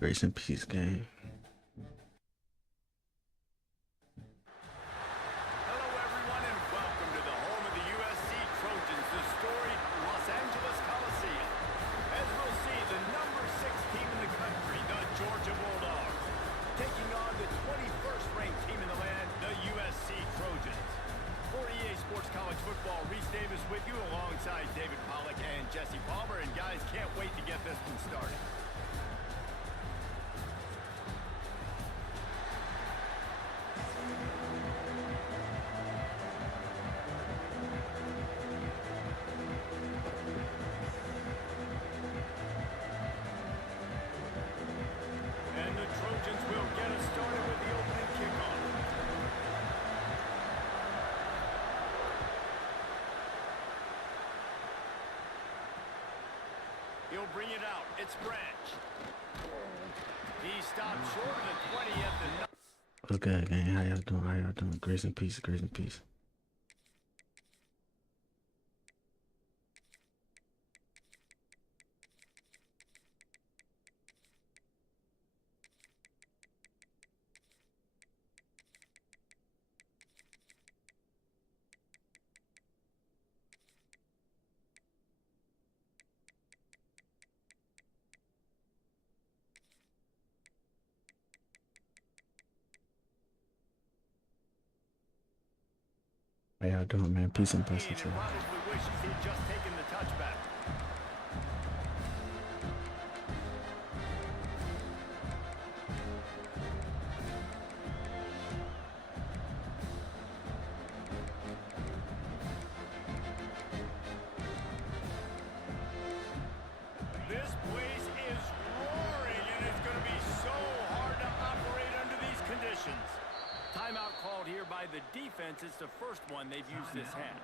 Grace and peace, gang. Hello, everyone, and welcome to the home of the USC Trojans, the storied Los Angeles Coliseum. As we'll see, the number 6 team in the country, the Georgia Bulldogs, taking on the 21st ranked team in the land, the USC Trojans. For EA Sports College Football, Reese Davis with you alongside David Pollack and Jesse Palmer. And guys, can't wait to get this one started. And the Trojans will get us started with the opening kickoff. He'll bring it out. It's Branch. He stopped short of the 20 at the... What's good, gang? How y'all doing? How y'all doing? Grace and peace, grace and peace. How y'all doing, man? Peace and blessings. And probably wishes he'd just taken the touchback. This place is roaring, and it's going to be so hard to operate under these conditions. Timeout called here by the defense. It's the first one they've used this half.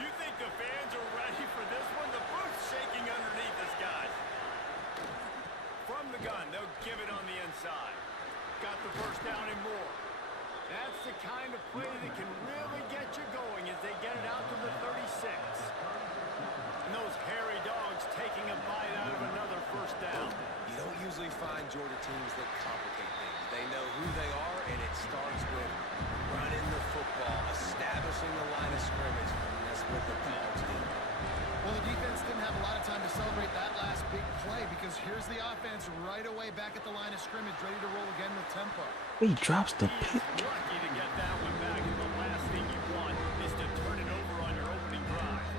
You think the fans are ready for this one? The booth's shaking underneath us, guys. From the gun, they'll give it on the inside. Got the first down and more. That's the kind of play that can really get you going as they get it out to the 36. And those hairy dogs taking a bite out of another first down. You don't usually find Georgia teams that complicate things. They know who they are, and it starts with running the football, establishing the line of scrimmage. That's what the dogs do. Well, the defense didn't have a lot of time to celebrate that last big play because here's the offense right away back at the line of scrimmage, ready to roll again with tempo. He drops the pick. Lucky to get that one back, and the last thing you want is to turn it over on your opening drive.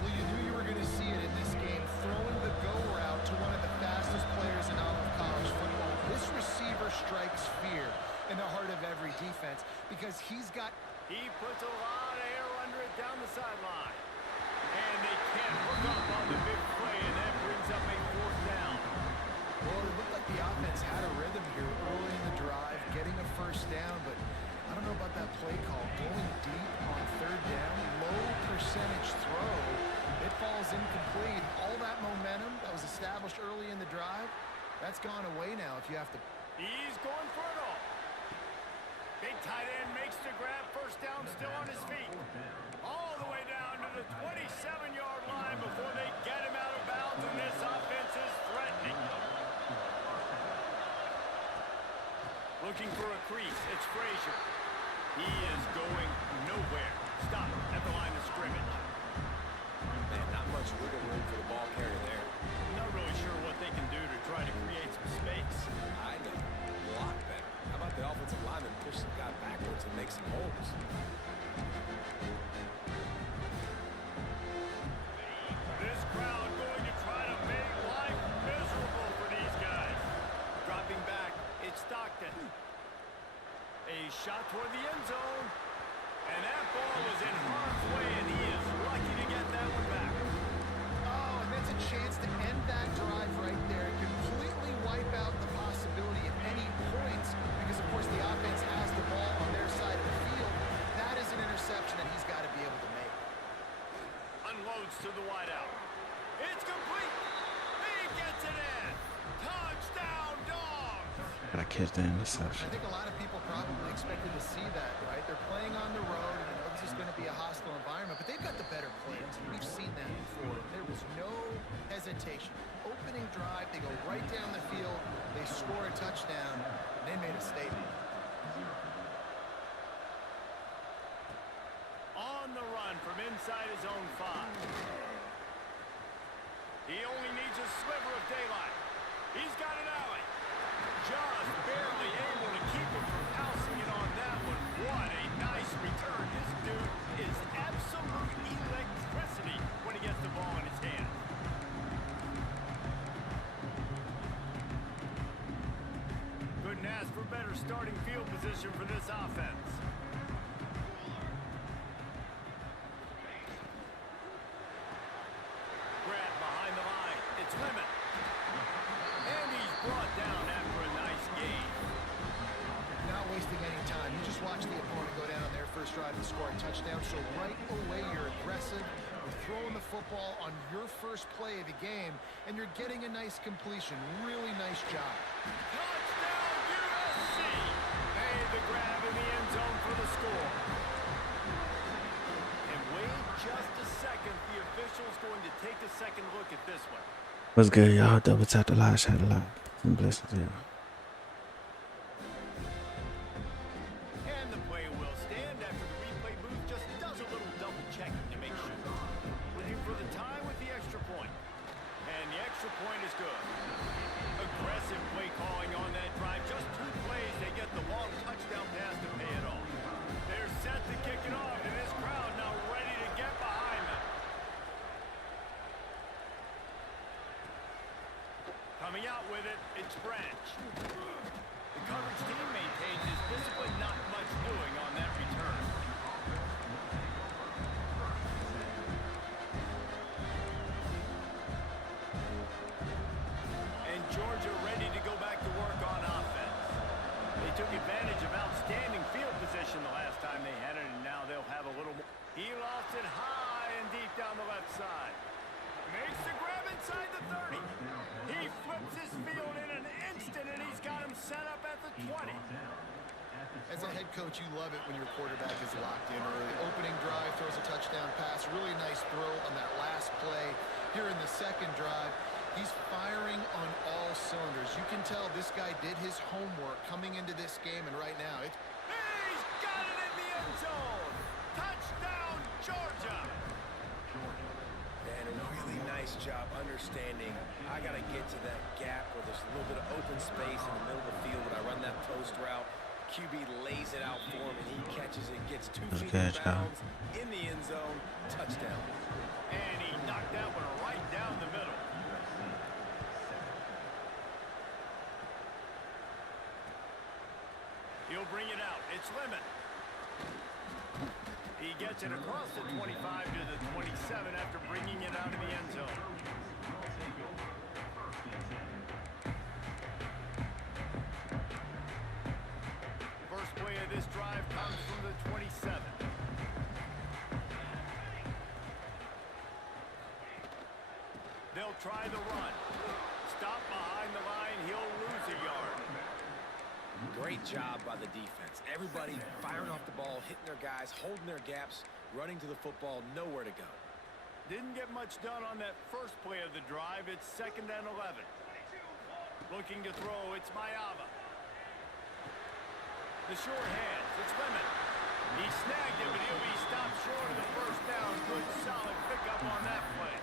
Well, you knew you were going to see it in this game, throwing the go route to one of the fastest players in all of college football. This receiver strikes fear in the heart of every defense because he's got... He puts a lot of air under it down the sideline. And they can't hook up on the big play, and that brings up a fourth down. Well, it looked like the offense had a rhythm here early in the drive, getting a first down, but I don't know about that play call. Going deep on third down, low percentage throw. It falls incomplete. All that momentum that was established early in the drive, that's gone away now if you have to. He's going for it all. Big tight end makes the grab. First down, still on his feet. All the way down to the 27-yard line before they get him out of bounds, and this offense is threatening. Looking for a crease. It's Frazier. He is going nowhere. Stop at the line of scrimmage. Man, not much wiggle room for the ball carrier there. Not really sure what they can do to try to create some space. I know. A lot better. How about the offensive lineman push the guy backwards and make some holes? This crowd going to try to make life miserable for these guys. Dropping back, it's Stockton. A shot toward the end zone. And that ball was in harm's way, and he is lucky to get that one back. Oh, and that's a chance to end that drive right there. Completely wipe out the possibility of any points because, of course, the offense has the ball on their side of the field. That is an interception that he's got to be able to make. Unloads to the wideout. It's complete. He gets it in. Touchdown, Dogs. Gotta catch the I interception. think a lot of people probably expected to see that, right? They're playing on the road, and you know this is going to be a hostile environment, but they've got the better players. We've seen that before. There was no hesitation. Opening drive, they go right down the field, they score a touchdown, and they made a statement. On the run from inside his own 5. He only needs a sliver of daylight. He's got an alley. Just barely able to keep him from pouncing it on that one. What a nice return. This dude is absolute electricity when he gets the ball in his hands. Couldn't ask for better starting field position for this offense. Grab behind the line. It's Lemon. And he's brought down after a nice gain. Not wasting any time. You just watch the opponent go down on their first drive and score a touchdown. So right away, you're aggressive. You're throwing the football on your first play of the game, and you're getting a nice completion. Really nice job. Touchdown, USC! Made the grab in the end zone for the score. And wait just a second. The official's going to take a second look at this one. What's good, y'all? Double tap the live, share the live. Some blessings, yeah. And the play will stand after the replay booth just does a little double checking to make sure. Looking for the tie with the extra point. And the extra point is good. Aggressive play calling on that drive. Just 2 plays, they get the long touchdown pass to pay it off. They're set to kick it off, and this crowd now ready to get behind them. Coming out with it, it's Branch. The coverage team maintains his discipline, not much doing on that return. And Georgia ready to go back to work on offense. They took advantage of outstanding field position the last time they had it, and now they'll have a little more. He lost it high and deep down the left side. Makes the grab inside the 30. He flips his field in an instant, and he's got him set up at the 20. As a head coach, you love it when your quarterback is locked in early. Opening drive, throws a touchdown pass. Really nice throw on that last play. Here in the second drive, he's firing on all cylinders. You can tell this guy did his homework coming into this game, and right now, it's... He's got it in the end zone. Touchdown, Georgia. And a really nice job understanding I got to get to that gap where there's a little bit of open space in the middle of the field when I run that post route. QB lays it out for him, and he catches it, gets 2 feet in bounds in the end zone. Touchdown. And he knocked that one right down the middle. He'll bring it out. It's Lemon. He gets it across the 25 to the 27 after bringing it out of the end zone. First play of this drive comes from the 27. They'll try the run. Stop behind the line. He'll lose a yard. Great job by the defense. Everybody firing off the ball, hitting their guys, holding their gaps, running to the football, nowhere to go. Didn't get much done on that first play of the drive. It's 2nd and 11. Looking to throw, it's Mayava. The short hands, it's Lemon. He snagged it, but he'll be stopped short of the first down. Good solid pickup on that play.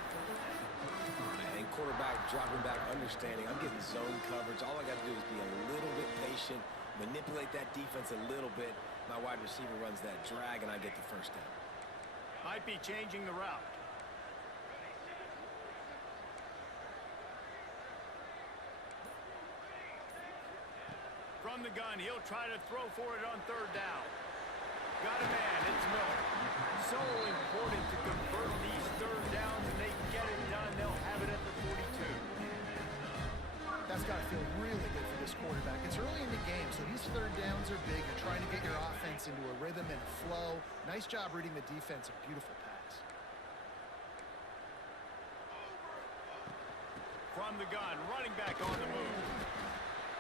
And quarterback dropping back, understanding I'm getting zone coverage. All I got to do is be a little bit patient, manipulate that defense a little bit. My wide receiver runs that drag, and I get the first down. Might be changing the route. From the gun, he'll try to throw for it on 3rd down. Got a man, it's Miller. So important to convert these 3rd downs, and they get it done. They'll have it at the 42. That's got to feel really good for this quarterback. It's early in the game, so these 3rd downs are big. You're trying to get your offense into a rhythm and a flow. Nice job reading the defense. A beautiful pass. From the gun, running back on the move.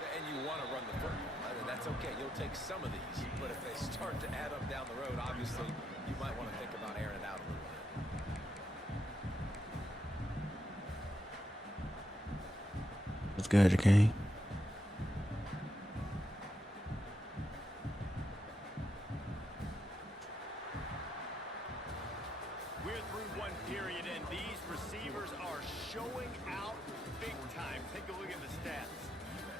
And you want to run the football. I mean, that's okay. You'll take some of these. But if they start to add up down the road, obviously, you might want good, okay? We're through one period, and these receivers are showing out big time. Take a look at the stats.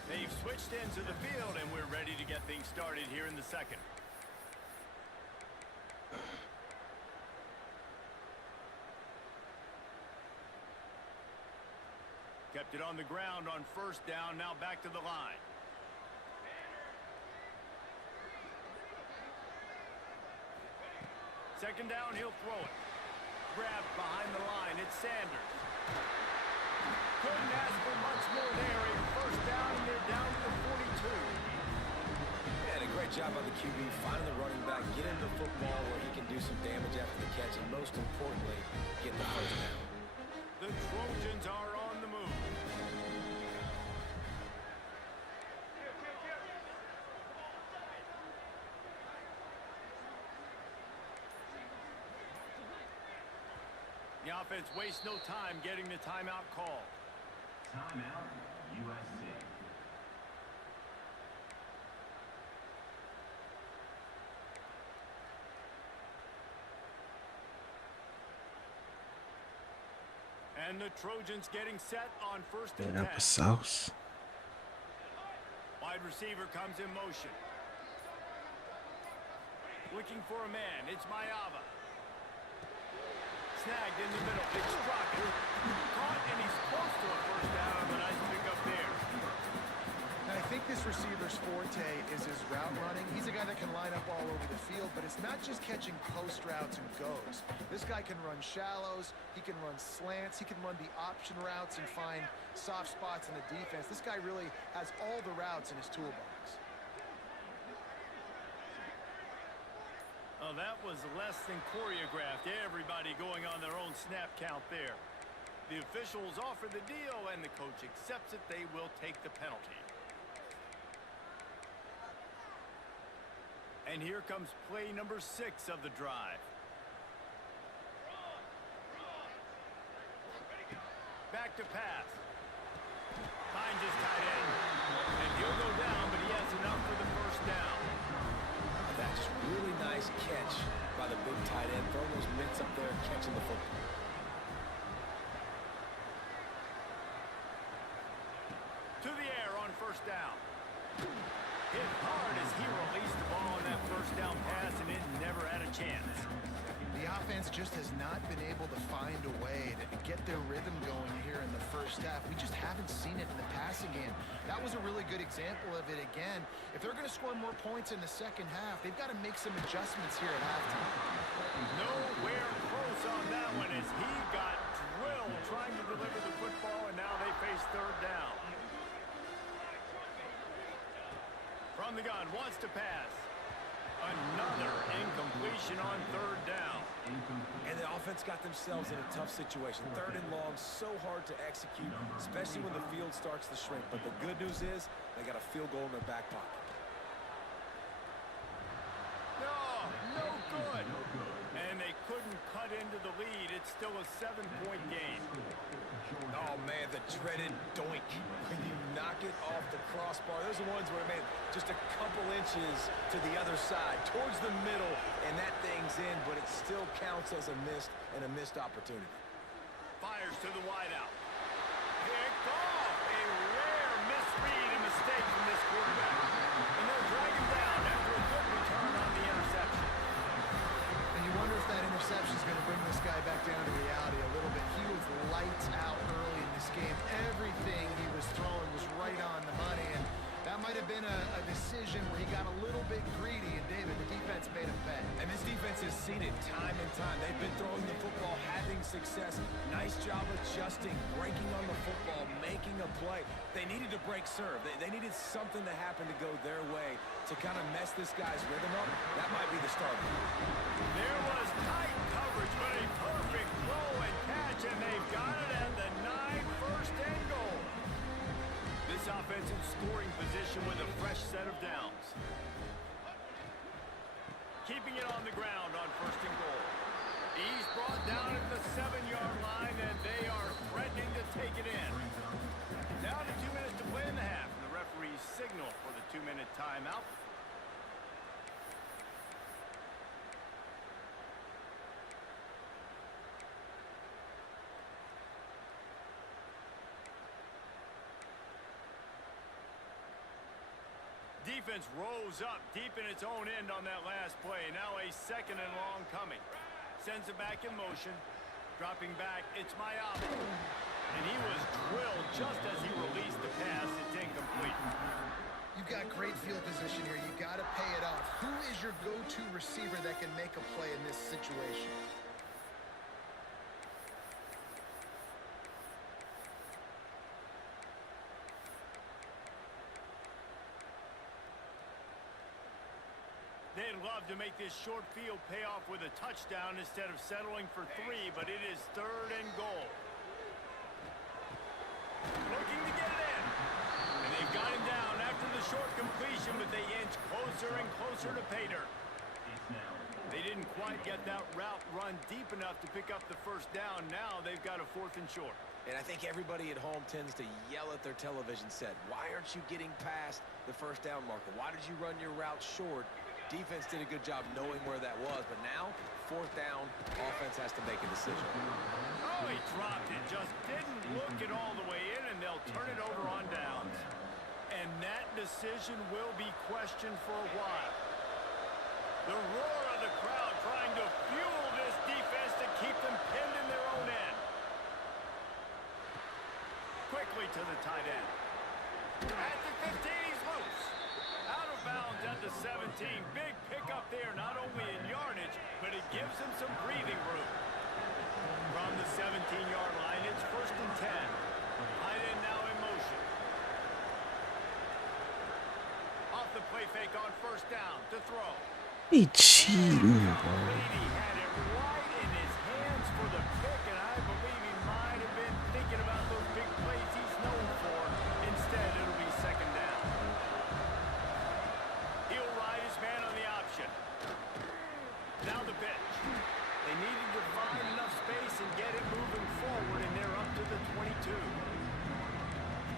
They've switched into the field, and we're ready to get things started here in the second. Kept it on the ground on first down, now back to the line. Second down, he'll throw it. Grabbed behind the line, it's Sanders. Couldn't ask for much more there. A first down, and they're down to the 42. And a great job by the QB, finding the running back, get him the football where he can do some damage after the catch, and most importantly, get the first down. The Trojans are on the move. The offense wastes no time getting the timeout call. Timeout, USC. And the Trojans getting set on first and That 10. was sauce. Wide receiver comes in motion. Looking for a man. It's Mayava. Snagged in the middle. Big struck. Caught, and he's close to a first down. A nice pickup there. And I think this receiver's forte is his route running. He's a guy that can line up all over the field, but it's not just catching post routes and goes. This guy can run shallows, he can run slants, he can run the option routes and find soft spots in the defense. This guy really has all the routes in his toolbox. Oh, that was less than choreographed. Everybody going on their own snap count there. The officials offer the deal, and the coach accepts it. They will take the penalty. And here comes play number 6 of the drive. Back to pass. Finds his tight end. And he'll go down, but he has enough for the first down. That just really nice catch by the big tight end, throwing those mitts up there, catching the football. To the air on first down. Hit hard as he released the ball on that first down pass, and it never had a chance. The offense just has not been able to find a way to get their rhythm going here in the first half. We just haven't seen it in the passing game. That was a really good example of it again. If they're going to score more points in the second half, they've got to make some adjustments here at halftime. Nowhere close on that one as he got drilled trying to deliver the football, and now they face third down. From the gun, wants to pass. Another incompletion on third down. And the offense got themselves in a tough situation. Third and long, so hard to execute, especially when the field starts to shrink. But the good news is they got a field goal in their back pocket. No good. And they couldn't cut into the lead. It's still a 7-point game. Oh, man, the dreaded doink. When you knock it off the crossbar. Those are ones where, man, just a couple inches to the other side, towards the middle, and that thing's in, but it still counts as a missed opportunity. Fires to the wideout. Picked off. A rare misread and mistake from this quarterback. And they'll drag him down after a good return on the interception. And you wonder if that interception is going to bring this guy back down to reality a little bit. He was lights out early in this game. Everything he was throwing was right on the money, and that might have been a decision where he got a little bit greedy, and David, the defense made him pay. And this defense has seen it time and time. They've been throwing the football, having success. Nice job adjusting, breaking on the football, making a play. They needed to break serve. They needed something to happen to go their way to kind of mess this guy's rhythm up. That might be the start. There was tight coverage, but a perfect throw and catch, and they've got it at the 9 first and goal. This offense in scoring position with a fresh set of downs. Keeping it on the ground on first and goal. He's brought down at the 7-yard line, and they are threatening to take it in. Down to 2 minutes to play in the half, and the referee's signal for the 2-minute timeout. Defense rose up deep in its own end on that last play. Now a 2nd and long coming. Sends it back in motion. Dropping back, it's Mayabu. And he was drilled just as he released the pass. It's incomplete. You've got great field position here. You got to pay it off. Who is your go-to receiver that can make a play in this situation? They'd love to make this short field pay off with a touchdown instead of settling for 3, but it is 3rd and goal. Looking to get it in. And they've got him down after the short completion, but they inch closer and closer to pay dirt. They didn't quite get that route run deep enough to pick up the first down. Now they've got a 4th and short. And I think everybody at home tends to yell at their television set. Why aren't you getting past the first down marker? Why did you run your route short? Defense did a good job knowing where that was, but now, 4th down, offense has to make a decision. Oh, he dropped it. Just didn't look it all the way in, and they'll turn it over on downs. And that decision will be questioned for a while. The roar of the crowd trying to fuel this defense to keep them pinned in their own end. Quickly to the tight end. At the 15, he's loose. Out of bounds at the 17. Big pickup there, not only in yardage, but it gives him some breathing room. From the 17-yard line, it's 1st and 10. Tight end now in motion. Off the play fake on 1st down to throw. He cheating, bro. Brady had it right in his hands for the pick, and I believe he might have been thinking about those big plays he's known for. Instead, it'll be 2nd down. He'll ride his man on the option. Now the pitch. They needed to find enough space and get it moving forward, and they're up to the 22.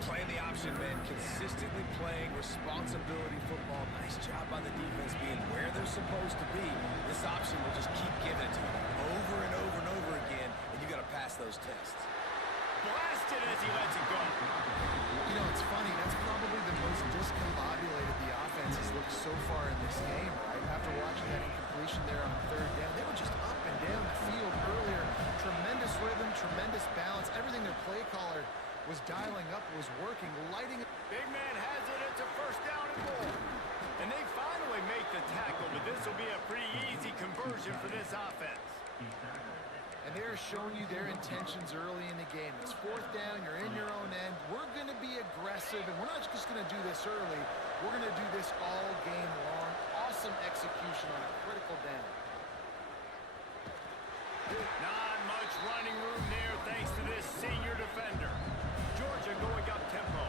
Playing the option, man. Consistently playing responsibility football. Nice job by the defense being where they're supposed to be. This option will just keep giving it to them over and over and over again, and you got to pass those tests. Blasted as he lets it go. You know, it's funny. That's probably the most discombobulated the offense has looked so far in this game, right? After watching that incompletion there on 3rd down, they were just up and down the field earlier. Tremendous rhythm, tremendous balance. Everything their play caller was dialing up was working, lighting. Big man has it. It's a 1st down and goal. And they finally make the tackle, but this will be a pretty easy conversion for this offense. And they're showing you their intentions early in the game. It's 4th down. You're in your own end. We're going to be aggressive, and we're not just going to do this early. We're going to do this all game long. Awesome execution on a critical down. Not much running room there thanks to this senior defender. Georgia going up tempo.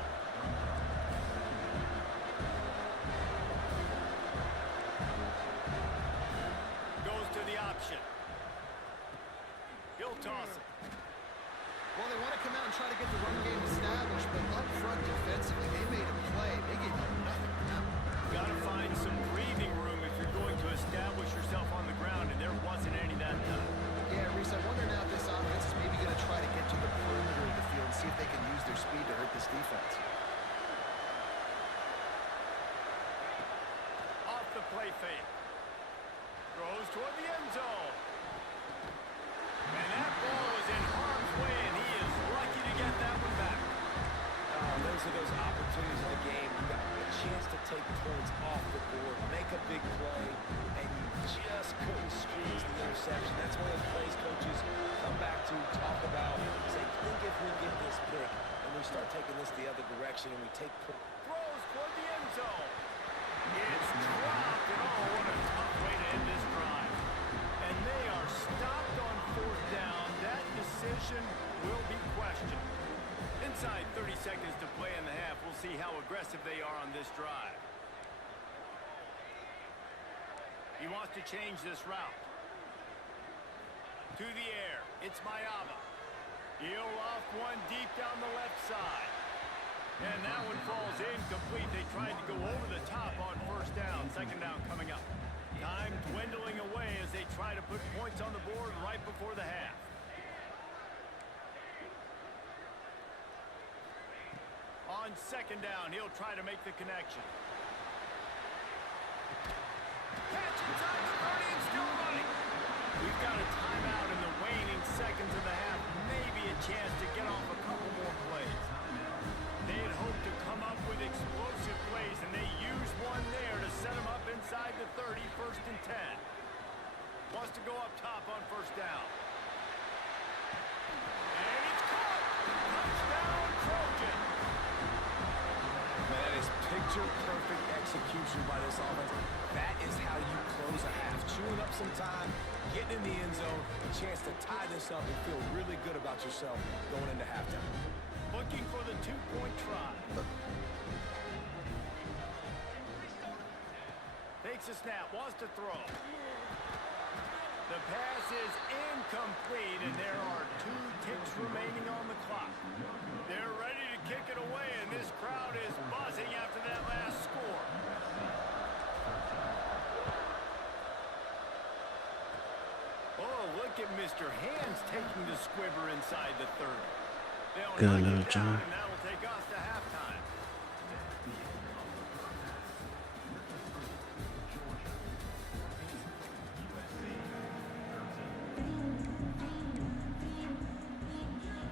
Goes to the option. He'll toss it. Well, they want to come out and try to get the run game established, but up front defensively, they made a play. They gave you nothing for that. Got to find some breathing room if you're going to establish yourself on the ground, and there wasn't any that time. Yeah, Reese, I wonder now if this offense is maybe going to try to get to the perimeter of the field and see if they can use their speed to hurt this defense. Off the play fake. Throws toward the end zone. And that ball was in harm's way, and he is lucky to get that one back. Those are those opportunities in the game. You got a chance to take points off the board, make a big play, and you just couldn't squeeze the interception. That's one of the plays coaches come back to talk about. Say, think if we get this pick and we start taking this the other direction and we take Throws toward the end zone. It's dropped, and oh, what a tough way to end this drive. And they are stopped on 4th down. That decision will be questioned. Inside 30 seconds to play in the half. We'll see how aggressive they are on this drive. He wants to change this route. To the air. It's Mayama. He'll off one deep down the left side. And that one falls incomplete. They tried to go over the top on first down. Second down coming up. Time dwindling away as they try to put points on the board right before the half. On second down, he'll try to make the connection. Catch inside the 30 and still running. We've got a timeout in the waning seconds of the half. Maybe a chance to get off a couple more plays. They had hoped to come up with explosive plays, and they used one there to set them up inside the 30, first and 10. Wants to go up top on first down. And it's caught! Touchdown, Trojan! That is picture-perfect execution by this offense. That is how you close a half. Chewing up some time, getting in the end zone, a chance to tie this up and feel really good about yourself going into halftime. Looking for the two-point try. Takes a snap, wants to throw. The pass is incomplete, and there are 2 ticks remaining on the clock. They're ready to kick it away, and this crowd is buzzing after that last score. Oh, look at Mr. Hands taking the squibber inside the 30. They'll Good knock little it down, John. and that'll take us to halftime.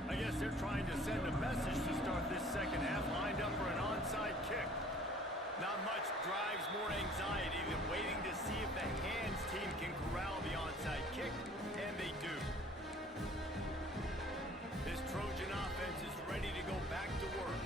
I guess they're trying to send a message to start this second half, lined up for an onside kick. Not much drives more anxiety than waiting to see if the Hands team can corral the onside kick, and they do. This Trojan offense is ready to go back to work.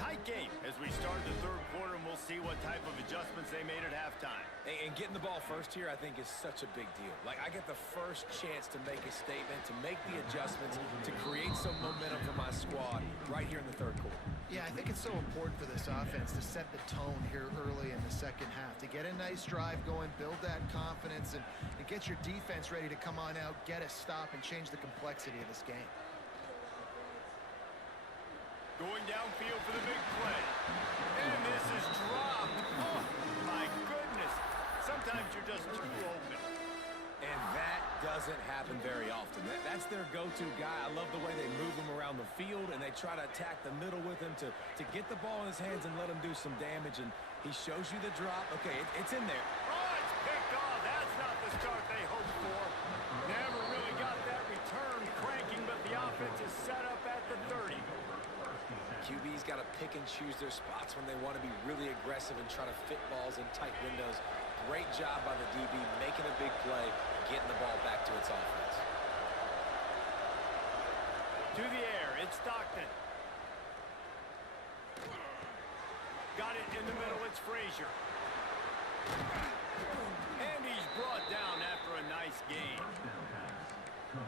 Tight game as we start the third quarter, and we'll see what type of adjustments they made at halftime. And getting the ball first here, I think, is such a big deal. Like, I get the first chance to make a statement, to make the adjustments, to create some momentum for my squad right here in the third quarter. Yeah, I think it's so important for this offense to set the tone here early in the second half, to get a nice drive going, build that confidence, and get your defense ready to come on out, get a stop, and change the complexity of this game. Going downfield for the big play. And this is dropped. Oh, my goodness. Sometimes you're just too open. And that doesn't happen very often. That's their go-to guy. I love the way they move him around the field, and they try to attack the middle with him to get the ball in his hands and let him do some damage. And he shows you the drop. Okay, it's in there. Oh, it's picked off. That's not the start they hoped for. Never really got that return cranking, but the offense is set up at the 30. QB's got to pick and choose their spots when they want to be really aggressive and try to fit balls in tight windows. Great job by the DB, making a big play, getting the ball back to its offense. To the air, it's Stockton. Got it in the middle, it's Frazier. And he's brought down after a nice game.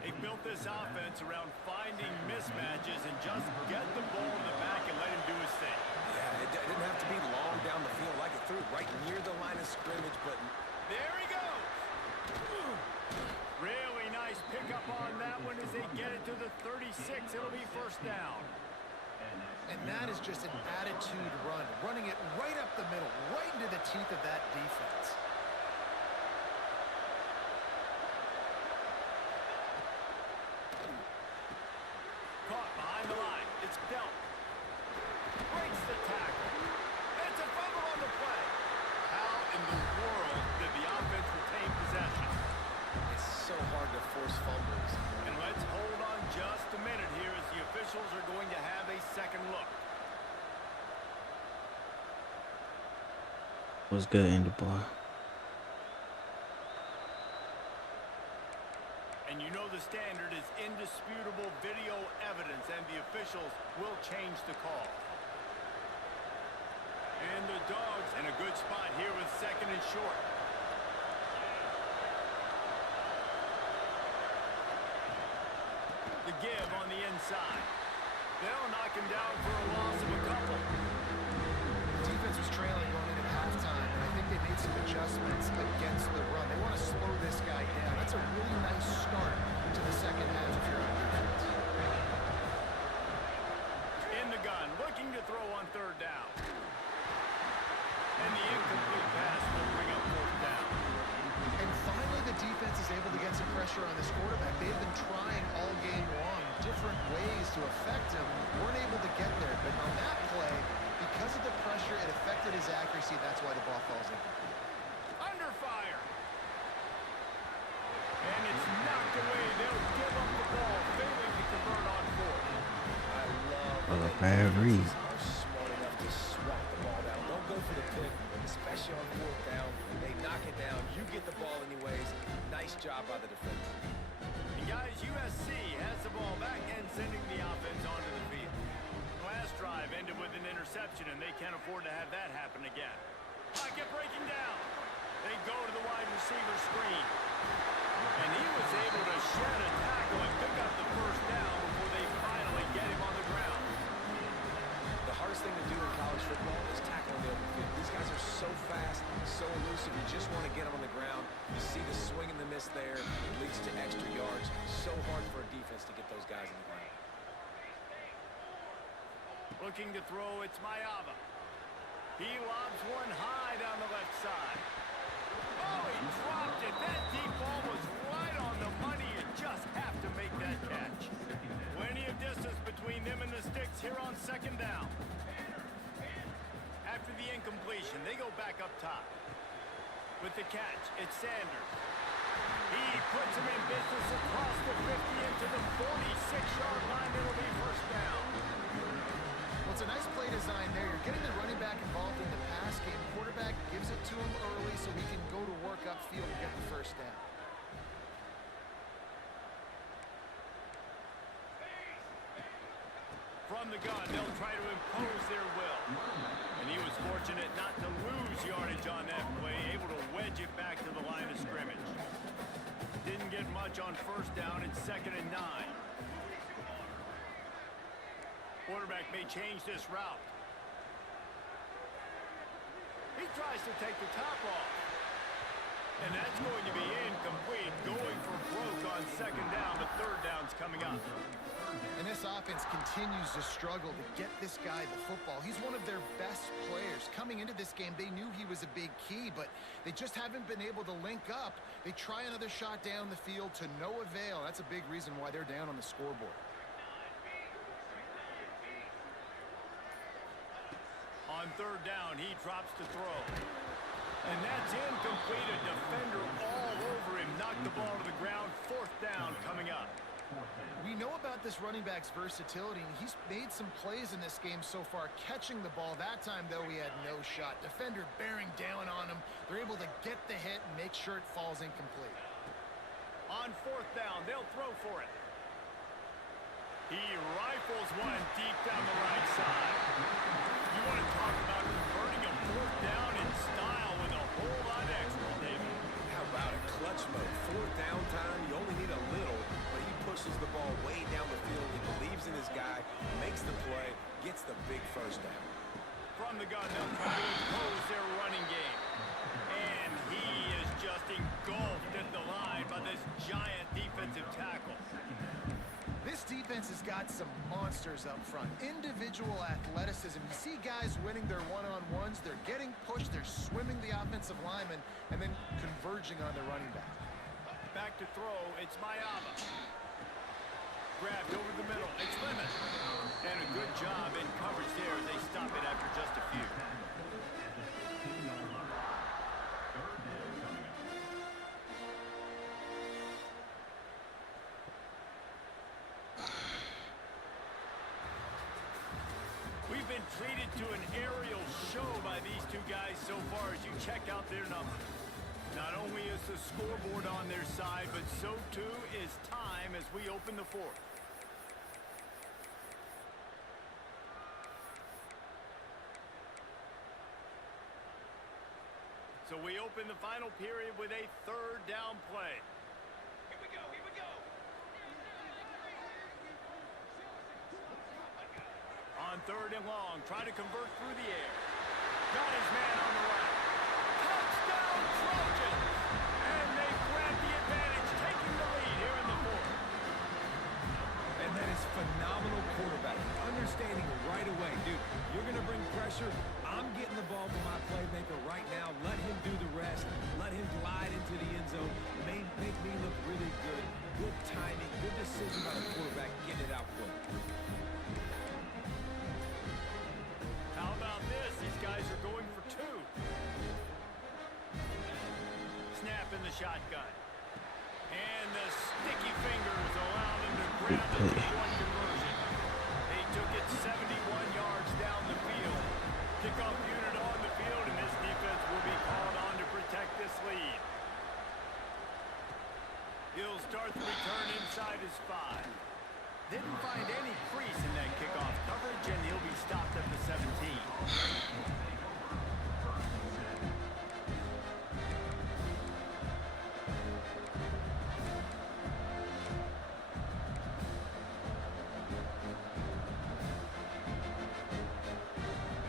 They built this offense around finding mismatches and just get the ball in the back and let him do his thing. Yeah, it didn't have to be long down the field. Like it threw it right near the line of scrimmage, but there he goes. Really nice pickup on that one as they get it to the 36. It'll be first down. And that is just an attitude run, running it right up the middle, right into the teeth of that defense. Caught behind the line. It's dealt. Breaks the tackle. It's a fumble on the play. How in the world did the offense retain possession? it's so hard to force fumbles. And let's hold on just a minute here as the officials are going to have a second look. Was good in the ball. And you know the standard is indisputable video evidence, and the officials will change the call. And the Dogs in a good spot here with second and short. The give on the inside. They'll knock him down for a loss of a couple. Defense was trailing going into halftime, and I think they made some adjustments against the run. They want to slow this guy down. That's a really nice start to the they've been trying all game long, different ways to affect him, weren't able to get there. But on that play, because of the pressure, it affected his accuracy. That's why the ball falls in. Under fire. And it's knocked away. They'll give up the ball, failing to convert on fourth. I love Well, a that bad the read. defenses are smart enough to swat the ball down. Don't go for the pick, especially on fourth down. They knock it down. You get the ball anyways. Nice job by the defense. And guys, USC has the ball back and sending the offense onto the field. Last drive ended with an interception, and they can't afford to have that happen again. Pocket breaking down. They go to the wide receiver screen. And he was able to shed a tackle and pick up the first down before they finally get him on the ground. The hardest thing to do in college football is tackle in the open field. These guys are so fast, so elusive. You just want to get them on the ground. You see the swing and the miss there. It leads to extra yards. So hard for a defense to get those guys in the ground. Looking to throw, it's Mayava. He lobs one high down the left side. Oh, he dropped it. That deep ball was right on the money. You just have to make that catch. Plenty of distance between them and the sticks here on second down. After the incompletion, they go back up top. With the catch, it's Sanders. He puts him in business across the 50 into the 46-yard line. It'll be first down. Well, it's a nice play design there. You're getting the running back involved in the pass game. Quarterback gives it to him early so he can go to work upfield and get the first down. From the gun, they'll try to impose their will. And he was fortunate not to lose yardage on that play, able to wedge it back to the line of scrimmage. Didn't get much on first down. It's 2nd and 9. Quarterback may change this route. He tries to take the top off. And that's going to be incomplete. Going for broke on second down, but third down's coming up. And this offense continues to struggle to get this guy the football. He's one of their best players. Coming into this game, they knew he was a big key, but they just haven't been able to link up. They try another shot down the field to no avail. That's a big reason why they're down on the scoreboard. On third down, he drops to throw. And that's incomplete. A defender all over him. Knocked the ball to the ground. Fourth down coming up. We know about this running back's versatility. He's made some plays in this game so far, catching the ball. That time, though, he had no shot. Defender bearing down on him. They're able to get the hit and make sure it falls incomplete. On fourth down, they'll throw for it. He rifles one deep down the right side. You want to talk about converting a fourth down in style with a whole lot extra, David. How about it? Clutch mode. Fourth down time, you only need a little, but he pushes the ball way down the field. He believes in his guy, makes the play, gets the big first down. From the gun, they'll try to impose their running game. And he is just engulfed at the line by this giant defensive tackle. This defense has got some monsters up front. Individual athleticism. You see guys winning their one-on-ones. They're getting pushed. They're swimming the offensive lineman and then converging on the running back. Back to throw. It's Mayava. Grabbed over the middle. It's Lemon. And a good job in coverage there as they stop it after just a few. We've been treated to an aerial show by these two guys so far as you check out their numbers. Not only is the scoreboard on their side, but so too is time as we open the fourth. So we open the final period with a third down play. Here we go, here we go. On third and long, try to convert through the air. Got his man on the right. Touchdown Trojans! And they grab the advantage, taking the lead here in the fourth. And that is phenomenal quarterbacking. Understanding right away, dude, you're going to bring pressure. I'm getting the ball to my playmaker right now. Let him do the rest. Let him glide into the end zone. Make me look really good. Good timing. shotgun. And the sticky fingers allow them to grab the two-point conversion. They took it 71 yards down the field. Kickoff unit on the field, and this defense will be called on to protect this lead. He'll start the return inside his 5. Didn't find any crease in that kickoff coverage, and he'll be stopped at the 17.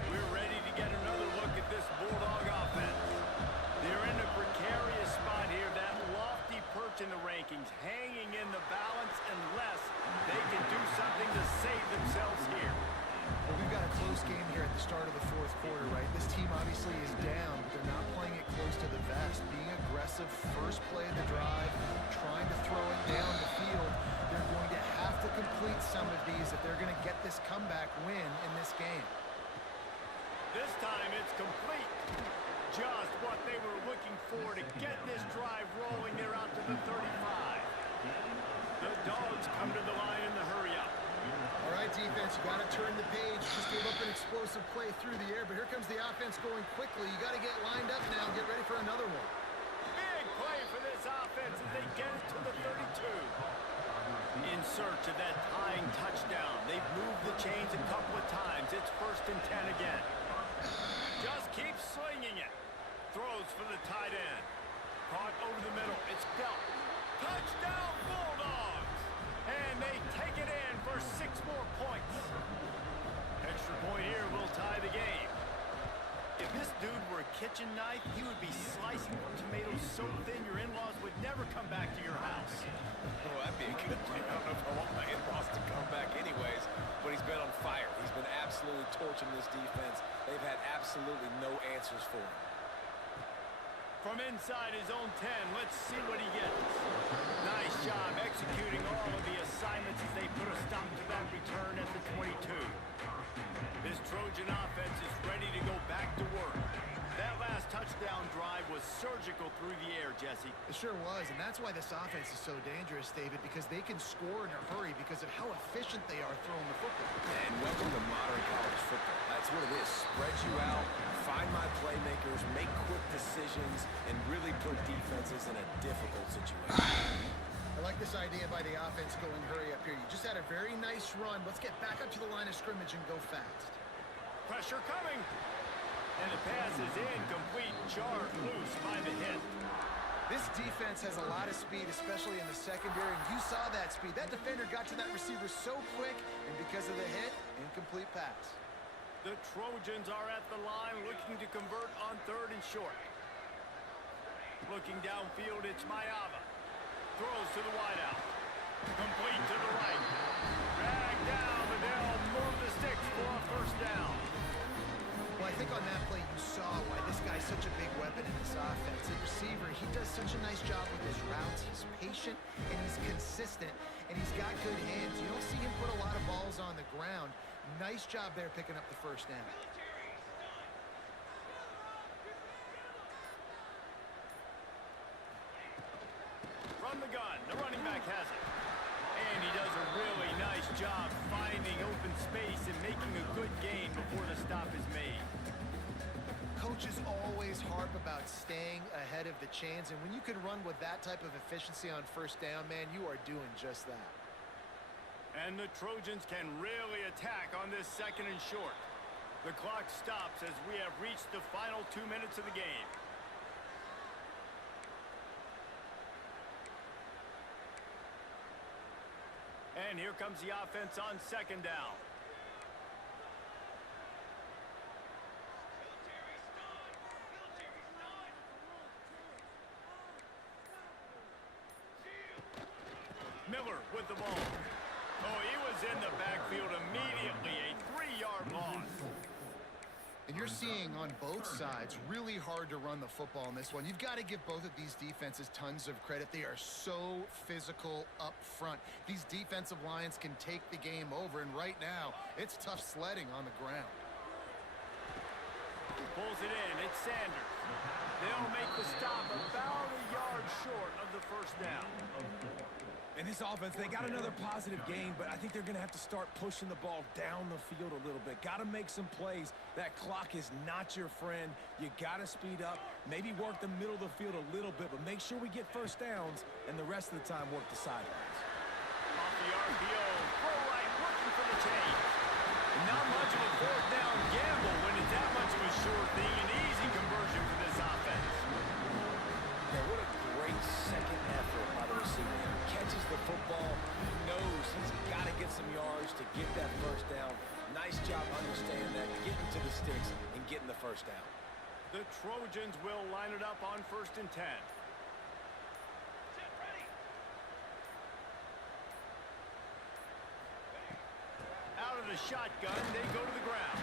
We're ready to get another look at this Bulldog offense. They're in a precarious spot here, that lofty perch in the rankings, hanging in the balance unless they can do something to save themselves here. Well, we've got a close game here at the start of the fourth quarter, right? This team obviously is down, but they're not playing it close to the vest. Being aggressive, first play of the drive, trying to throw it down the field. They're going to have to complete some of these if they're going to get this comeback win in this game. This time it's complete. Just what they were looking for to get this drive rolling. They're out to the 35. The Dogs come to the line in the hurry-up. All right, defense, you got to turn the page. Just gave up an explosive play through the air, but here comes the offense going quickly. You got to get lined up now and get ready for another one. Big play for this offense as they get it to the 32. In search of that tying touchdown. They've moved the chains a couple of times. It's 1st and 10 again. Just keeps slinging it. Throws for the tight end. Caught over the middle. It's dealt. Touchdown Bulldogs! And they take it in for 6 more points. Extra point here will tie the game. If this dude were a kitchen knife, he would be slicing tomatoes so thin your in-laws would never come back to your house. Well, that'd be a good thing. I don't know if I want my in-laws to come back anyways, but he's been on fire. He's been absolutely torching this defense. They've had absolutely no answers for him. From inside his own 10, let's see what he gets. Nice job executing all of the assignments as they put a stop to that return at the 22. This Trojan offense is ready to go back to work. That last touchdown drive was surgical through the air, Jesse. It sure was, and that's why this offense is so dangerous, David, because they can score in a hurry because of how efficient they are throwing the football. And welcome to modern college football. That's what it is. Spread you out, find my playmakers, make quick decisions, and really put defenses in a difficult situation. I like this idea by the offense going hurry up here. You just had a very nice run. Let's get back up to the line of scrimmage and go fast. Pressure coming. And the pass is incomplete, jarred loose by the hit. This defense has a lot of speed, especially in the secondary, and you saw that speed. That defender got to that receiver so quick, and because of the hit, incomplete pass. The Trojans are at the line looking to convert on 3rd and short. Looking downfield, it's Mayava. Throws to the wideout. Complete to the right. Dragged down, but they'll move the sticks for a 1st down. Well, I think on that play you saw why this guy's such a big weapon in this offense. The receiver, he does such a nice job with his routes. He's patient, and he's consistent, and he's got good hands. You don't see him put a lot of balls on the ground. Nice job there picking up the 1st down. From the gun, the running back has it. And he does a really nice job finding open space and making a good gain before the stop is made. Coaches always harp about staying ahead of the chains, and when you can run with that type of efficiency on 1st down, man, you are doing just that. And the Trojans can really attack on this 2nd and short. The clock stops as we have reached the final 2 minutes of the game. And here comes the offense on 2nd down. Miller with the ball. Oh, he was in the backfield immediately. A 3-yard loss. And you're seeing on both sides really hard to run the football in this one. You've got to give both of these defenses tons of credit. They are so physical up front. These defensive lines can take the game over, and right now it's tough sledding on the ground. Pulls it in. It's Sanders. They'll make the stop about a yard short of the first down. In this offense, they got another positive gain, but I think they're going to have to start pushing the ball down the field a little bit. Got to make some plays. That clock is not your friend. You got to speed up, maybe work the middle of the field a little bit, but make sure we get first downs, and the rest of the time work the sidelines. Off the RPO, full right, looking for the change. Not much of a fourth down gamble when it's that much of a sure thing, an easy conversion for this offense. Yeah, what a great second effort by the receiver. He catches the football, he knows he's got to get some yards to get that first down. Nice job understanding that, getting to the sticks and getting the first down. The Trojans will line it up on 1st and 10. Out of the shotgun, they go to the ground.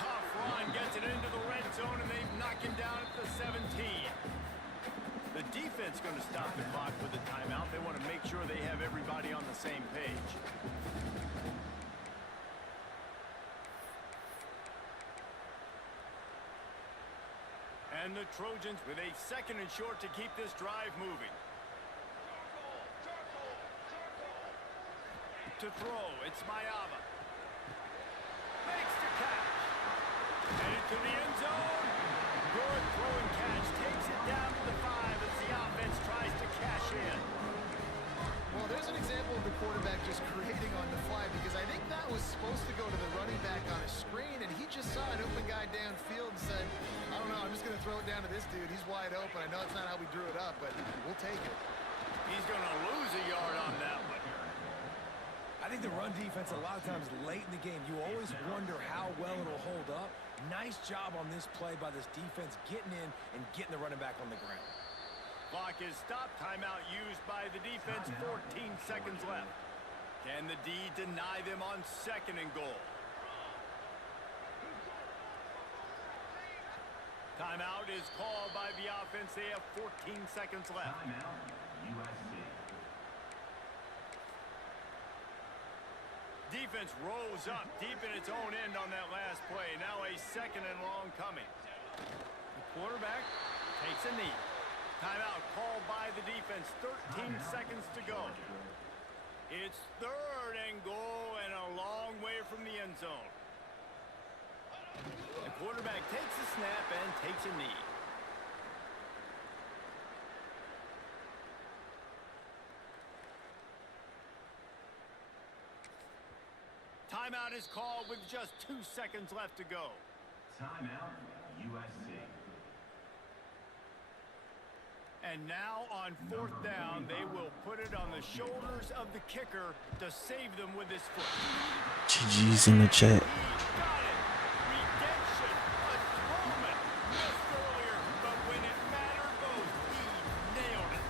Tough run gets it into the red zone, and they knock him down at the 17. The defense going to stop the clock with a timeout. They want to make sure they have everybody on the same page. And the Trojans with a 2nd and short to keep this drive moving. To throw, it's Mayava. Makes the catch. Headed to the end zone. Good throw and catch. Takes it down to the 5 as the offense tries to cash in. Well, there's an example of the quarterback just creating on the fly, because I think that was supposed to go to the running back on a screen, and he just saw an open guy downfield and said, I don't know, I'm just going to throw it down to this dude. He's wide open. I know it's not how we drew it up, but we'll take it. He's going to lose a yard on that one. I think the run defense, a lot of times late in the game, you always wonder how well it'll hold up. Nice job on this play by this defense, getting in and getting the running back on the ground. Clock is stopped. Timeout used by the defense. 14 seconds left. Can the D deny them on 2nd and goal? Timeout is called by the offense. They have 14 seconds left. Timeout, USC. Defense rose up deep in its own end on that last play. Now a 2nd and long coming. The quarterback takes a knee. Timeout called by the defense. 13 seconds to go. It's 3rd and goal and a long way from the end zone. The quarterback takes a snap and takes a knee. Timeout is called with just 2 seconds left to go. Timeout, USC. And now on 4th down, they will put it on the shoulders of the kicker to save them with his foot. GG's in the chat. He got it. Redemption. A throw-man. Missed earlier, but when it mattered most, he nailed it.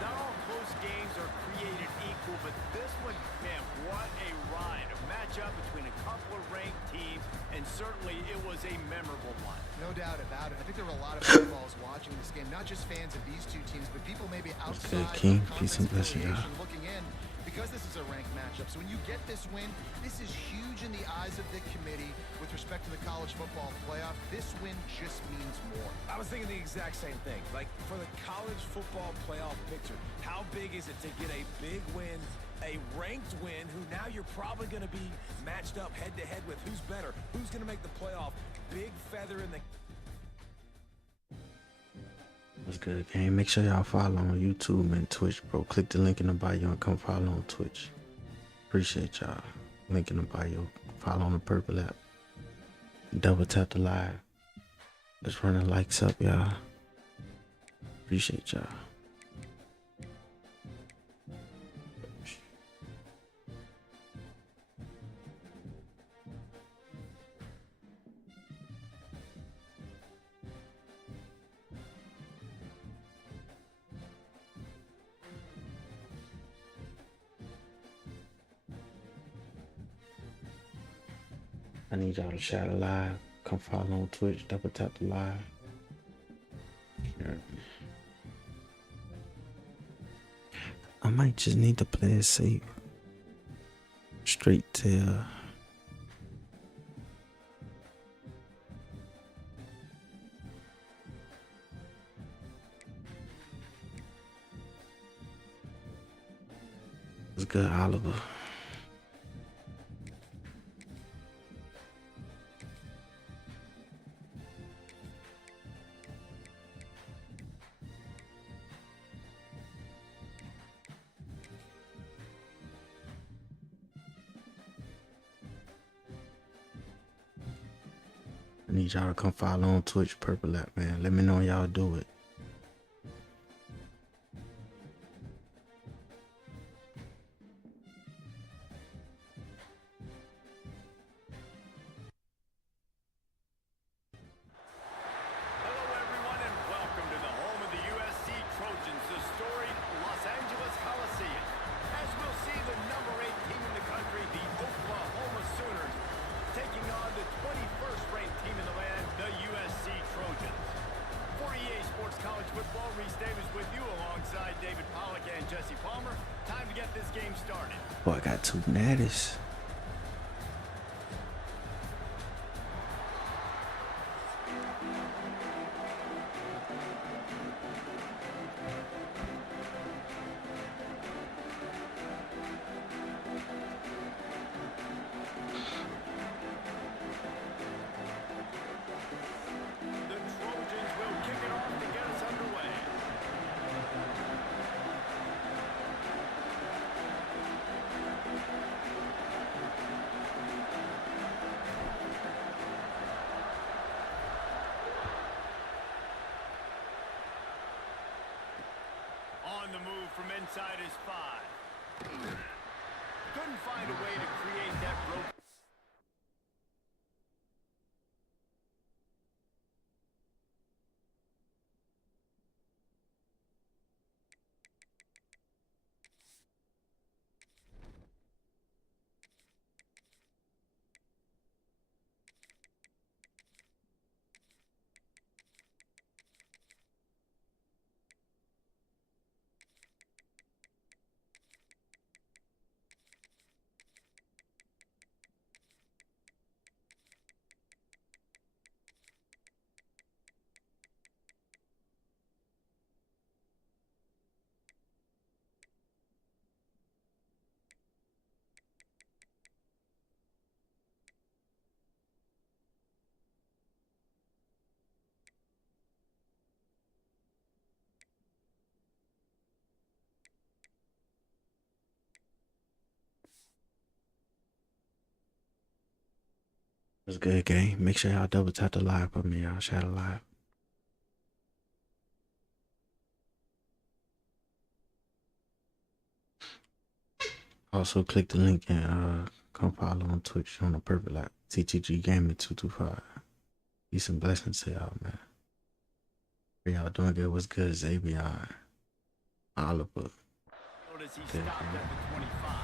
Not all close games are created equal, but this one, man, what a ride. A matchup between a couple of ranked teams, and certainly it was a memorable one. No doubt about it. I think there were a lot of footballs watching this game, not just fans of these two teams, but people maybe outside King? of Peace and conference blessings, affiliation looking in, because this is a ranked matchup. So when you get this win, this is huge in the eyes of the committee with respect to the college football playoff. This win just means more. I was thinking the exact same thing. Like, for the college football playoff picture, how big is it to get a big win, a ranked win, who now you're probably going to be matched up head-to-head with who's better, who's going to make the playoff. Big feather in the... What's good, gang? Make sure y'all follow on YouTube and Twitch, bro. Click the link in the bio and come follow on Twitch. Appreciate y'all. Link in the bio. Follow on the purple app. Double tap the live. Let's run the likes up, y'all. Appreciate y'all. I need y'all to share the live. Come follow on Twitch. Double tap the live. Yeah. I might just need to play it safe. Straight to What's good, Oliver? I need y'all to come follow on Twitch, Purple App, man. Let me know when y'all do it. Hello, everyone, and welcome to the home of the USC Trojans, the storied Los Angeles Coliseum. As we'll see, the number 8 team in the country, the Oklahoma Sooners, taking on the 21st ranked team in the land, the USC Trojans. For EA Sports College Football, Reese Davis with you alongside David Pollock and Jesse Palmer. Time to get this game started. Boy, I got 2 natties. The Trojans will kick it off to get us underway. On the move from inside his 5. Couldn't find a way to create that rope. What's good, gang? Make sure y'all double tap the live for me, y'all. Share the live. Also, click the link and come follow on Twitch on the Purple App. TTG Gaming 225. Peace and blessings to y'all, man. Y'all doing good? What's good, Xavier? Oliver. Notice he stopped at the 25.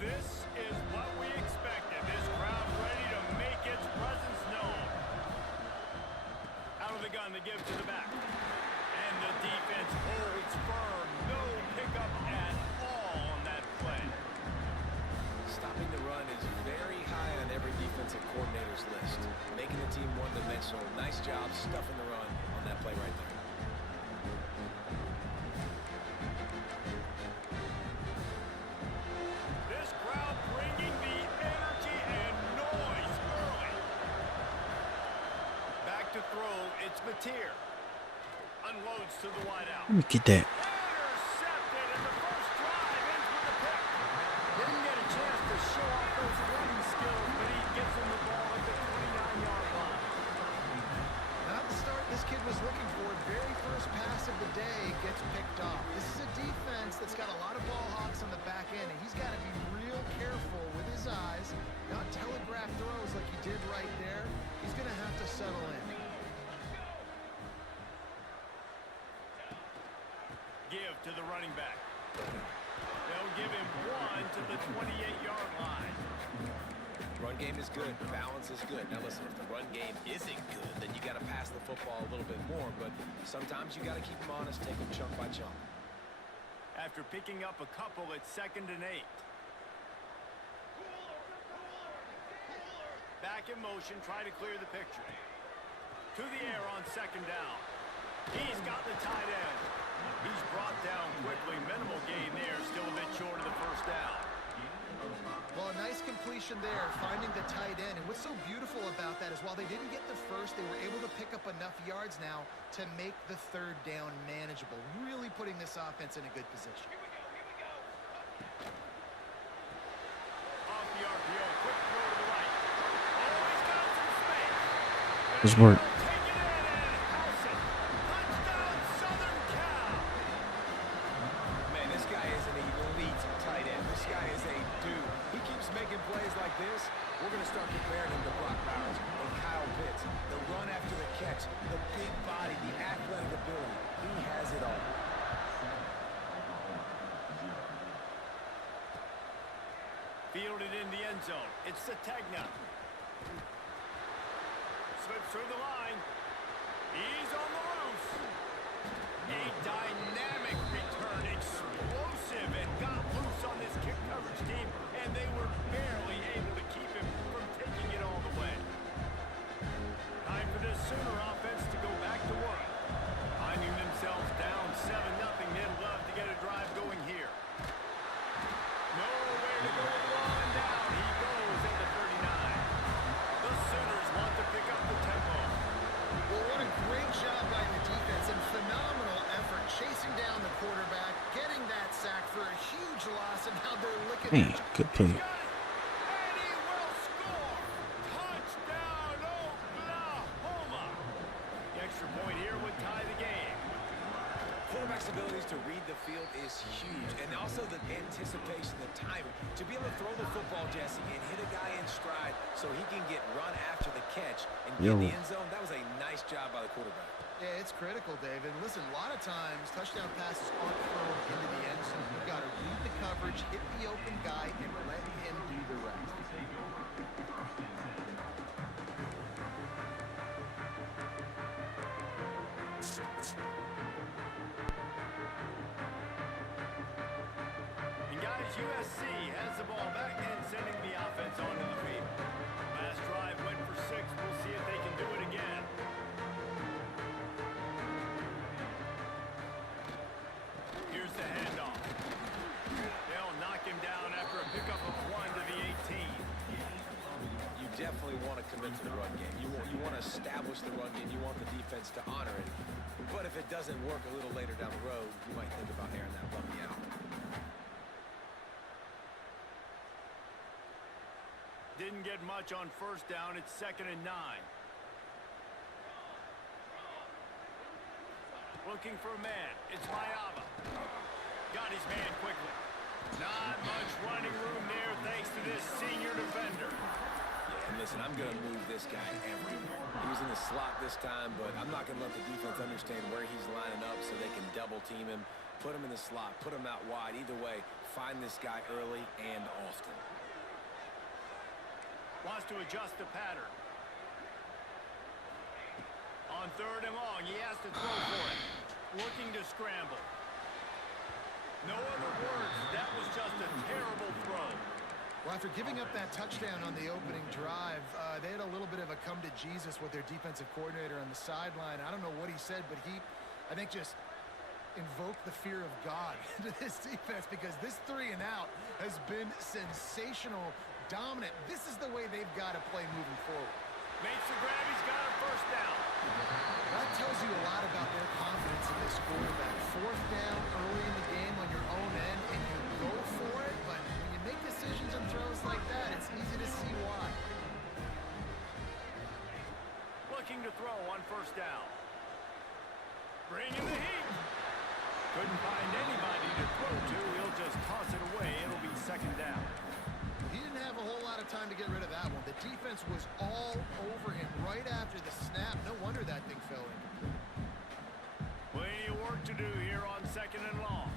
This is what we expected. This crowd ready to make its presence known. Out of the gun to give to the back. And the defense holds firm. No pickup at all on that play. Stopping the run is very high on every defensive coordinator's list. Making the team one-dimensional. Nice job stuffing the run on that play right there. This crowd bringing the energy and noise early. Back to throw. It's Mateer. Unloads to the wideout. Let me get that. Intercepted, and the first drive ends with a pick. Didn't get a chance to show off those running skills, but he gets him the ball at the 29-yard line. Not the start this kid was looking for. Very first pass of the day gets picked off. This is a defense that's got a lot of ball hawks on the back end, and he's got to be real careful with his eyes, not telegraph throws like he did right there. He's going to have to settle in. Give to the running back. They'll give him one to the 28-yard line. Run game is good. Balance is good. Now listen, if the run game isn't good, then you got to pass the football ball a little bit more, but sometimes you got to keep them honest, take them chunk by chunk. After picking up a couple, it's 2nd and 8. Back in motion, try to clear the picture. To the air on 2nd down. He's got the tight end. He's brought down quickly. Minimal gain there, still a bit short of the first down. Well, a nice completion there, finding the tight end. And what's so beautiful about that is while they didn't get the first, they were able to pick up enough yards now to make the 3rd down manageable, really putting this offense in a good position. Off the RPO, quick throw to the right. Oh, he's got some space. Let's work. Take it in and house it. Touchdown, Southern Cal. Man, this guy is an elite tight end. This guy is a dude. He keeps making plays like this. We're going to start comparing him to Brock Bowers and Kyle Pitts. The run after the catch, the big body, the athletic ability. He has it all. Fielded in the end zone. It's Sategna. Slips through the line. He's on the loose. A dynamic return, explosive, and got loose on this kick coverage team, and they were barely able to keep him from taking it all the way. Time for this Sooner offense to go back to work. Finding themselves down 7-0, they'd love to get a drive going here. Nowhere to go with one down. He goes at the 39. The Sooners want to pick up the tempo. Well, what a great job by the defense and phenomenal effort chasing down the quarterback, getting that sack for a huge loss, and now they're licking Hey, their good play. And he will score. Touchdown, Oklahoma. The extra point here would tie the game. Quarterback's abilities to read the field is huge, and also the anticipation, the timing. To be able to throw the football, Jesse, and hit a guy in stride so he can get run after the catch and get in the end zone, that was a nice job by the quarterback. Yeah, it's critical, David. Listen, a lot of times touchdown passes aren't thrown into the end zone. You've got to read the coverage, hit the open guy, and let him do the rest. And guys, USC has the ball back and sending the offense onto the field. Last drive went for 6. We'll see if they can do it again. Here's the handoff. They'll knock him down after a pickup of 1 to the 18. You definitely want to commit to the run game. You want to establish the run game. You want the defense to honor it. But if it doesn't work a little later down the road, you might think about airing that puppy out. Didn't get much on first down. It's 2nd and 9. Looking for a man. It's Mayava. Got his man quickly. Not much running room there thanks to this senior defender. Yeah, and listen, I'm going to move this guy everywhere. He was in the slot this time, but I'm not going to let the defense understand where he's lining up so they can double team him, put him in the slot, put him out wide. Either way, find this guy early and often. Wants to adjust the pattern. On 3rd and long, he has to throw for it. Looking to scramble. No other words. That was just a terrible throw. Well, after giving up that touchdown on the opening drive, they had a little bit of a come to Jesus with their defensive coordinator on the sideline. I don't know what he said, but he, I think, just invoked the fear of God into this defense because this 3 and out has been sensational, dominant. This is the way they've got to play moving forward. Makes the grab. He's got a first down. That tells you a lot about their confidence in this quarterback. 4th down early in the game on your own end, and you go for it, but when you make decisions and throws like that, it's easy to see why. Looking to throw on first down. Bringing the heat. Couldn't find anybody to throw to. He'll just toss it away. It'll be 2nd down. He didn't have a whole lot of time to get rid of that one. The defense was all over him right after the snap. No wonder that thing fell incomplete. Plenty of work to do here on 2nd and long.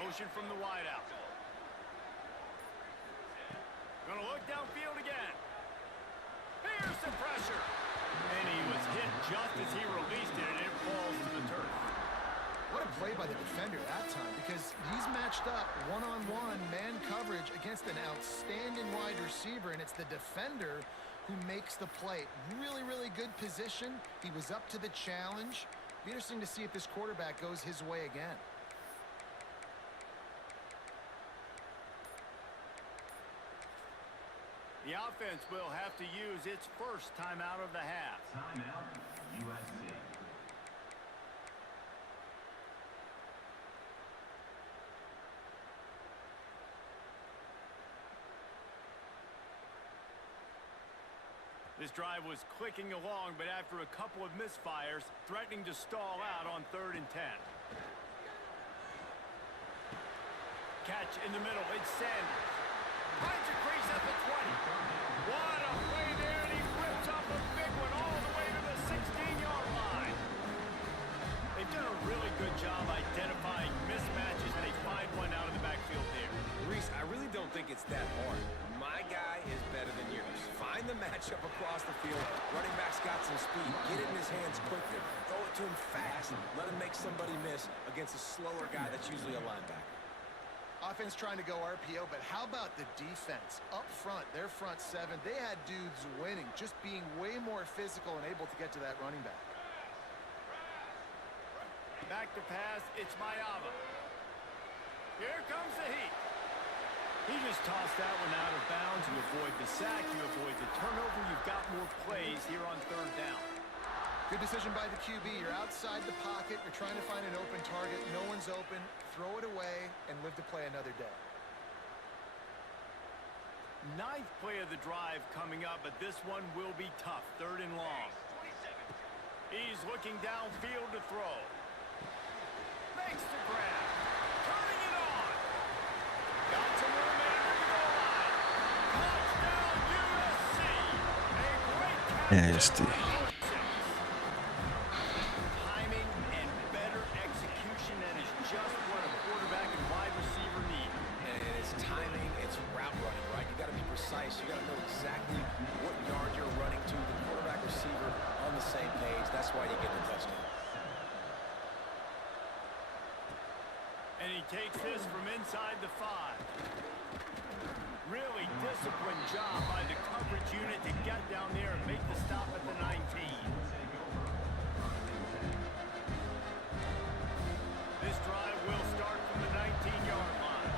Motion from the wideout. Gonna look look downfield again. Here's the pressure. And he was hit just as he released it, and it falls to the turf. What a play by the defender that time, because he's matched up one-on-one man coverage against an outstanding wide receiver, and it's the defender who makes the play. Really, really good position. He was up to the challenge. Be interesting to see if this quarterback goes his way again. The offense will have to use its first timeout of the half. Timeout, USC. This drive was clicking along, but after a couple of misfires, threatening to stall out on 3rd and 10. Catch in the middle, it's Sanders. Finds a crease at the 20. What a play there, and he rips up a big one all the way to the 16-yard line. They've done a really good job identifying mismatches, and they find one out of the backfield there. Reese, I really don't think it's that hard. My guy is better than yours. Find the matchup across the field. Running back's got some speed. Get it in his hands quickly. Throw it to him fast. Let him make somebody miss against a slower guy that's usually a linebacker. Offense trying to go RPO, but how about the defense? Up front, their front seven, they had dudes winning, just being way more physical and able to get to that running back. Back to pass, it's Mayava. Here comes the heat. He just tossed that one out of bounds. You avoid the sack, you avoid the turnover. You've got more plays here on 3rd down. Good decision by the QB. You're outside the pocket. You're trying to find an open target. No one's open. Throw it away and live to play another day. 9th play of the drive coming up, but this one will be tough. 3rd and long. He's looking downfield to throw. Makes the grab. Turning it on. Got some room after the goal line. Touchdown USC. A great catch. Nasty. Timing and better execution, that is just what a quarterback and wide receiver need. And it's timing, it's route running, right? You got to be precise. You got to know exactly what yard you're running to. The quarterback receiver on the same page. That's why you get the touchdown. And he takes this from inside the 5. Really disciplined job by the coverage unit to get down there and make the stop at the 19. This drive will start from the 19-yard line.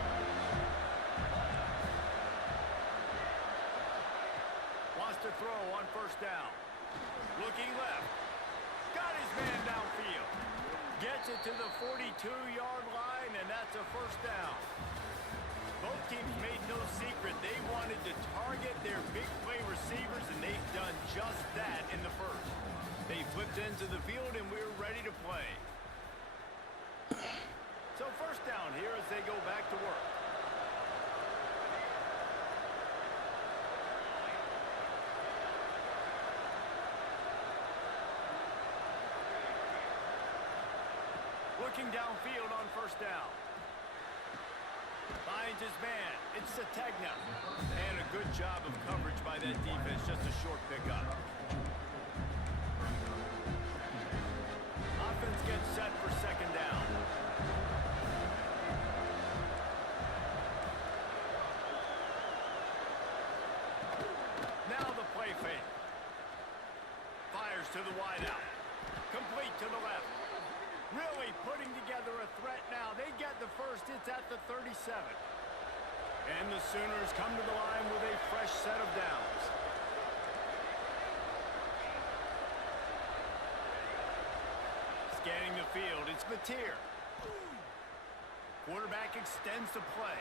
Wants to throw on 1st down. Looking left. Got his man downfield. Gets it to the 42-yard line, and that's a 1st down. Both teams made no secret. They wanted to target their big play receivers, and they've done just that in the 1st. They flipped into the field, and we're ready to play. So 1st down here as they go back to work. Looking downfield on 1st down. Finds his man. It's Sategna. And a good job of coverage by that defense. Just a short pickup. Offense gets set for 2nd down. Now the play fake. Fires to the wideout. Complete to the left. Really putting together a threat now. They get the 1st. It's at the 37. And the Sooners come to the line with a fresh set of downs. Scanning the field, it's Mateer. Quarterback extends the play.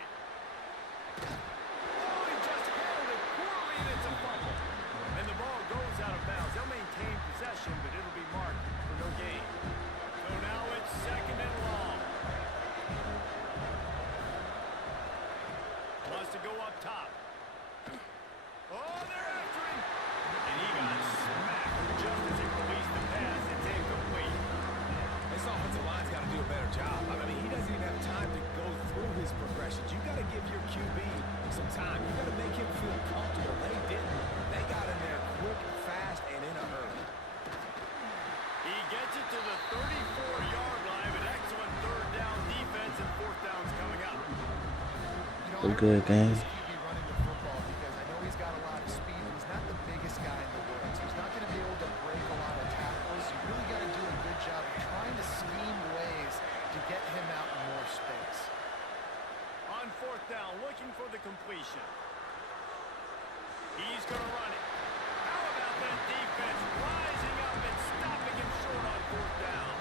Oh, he just handled it poorly, and it's a fumble. And the ball goes out of bounds. They'll maintain possession, but it'll be marked for no gain. So now it's 2nd and long. Wants to go up top. Oh, they're after him. And he got smacked just as he released the pass. It's incomplete. This offensive line's got to do a better job. I mean, he doesn't even have time to go through his progressions. You got to give your QB some time. You got to make him feel comfortable So good game. this QB running the football because I know he's got a lot of speed, but he's not the biggest guy in the world. So he's not going to be able to break a lot of tackles. You really got to do a good job of trying to scheme ways to get him out in more space. On fourth down, looking for the completion. He's going to run it. How about that defense rising up and stopping him short on fourth down?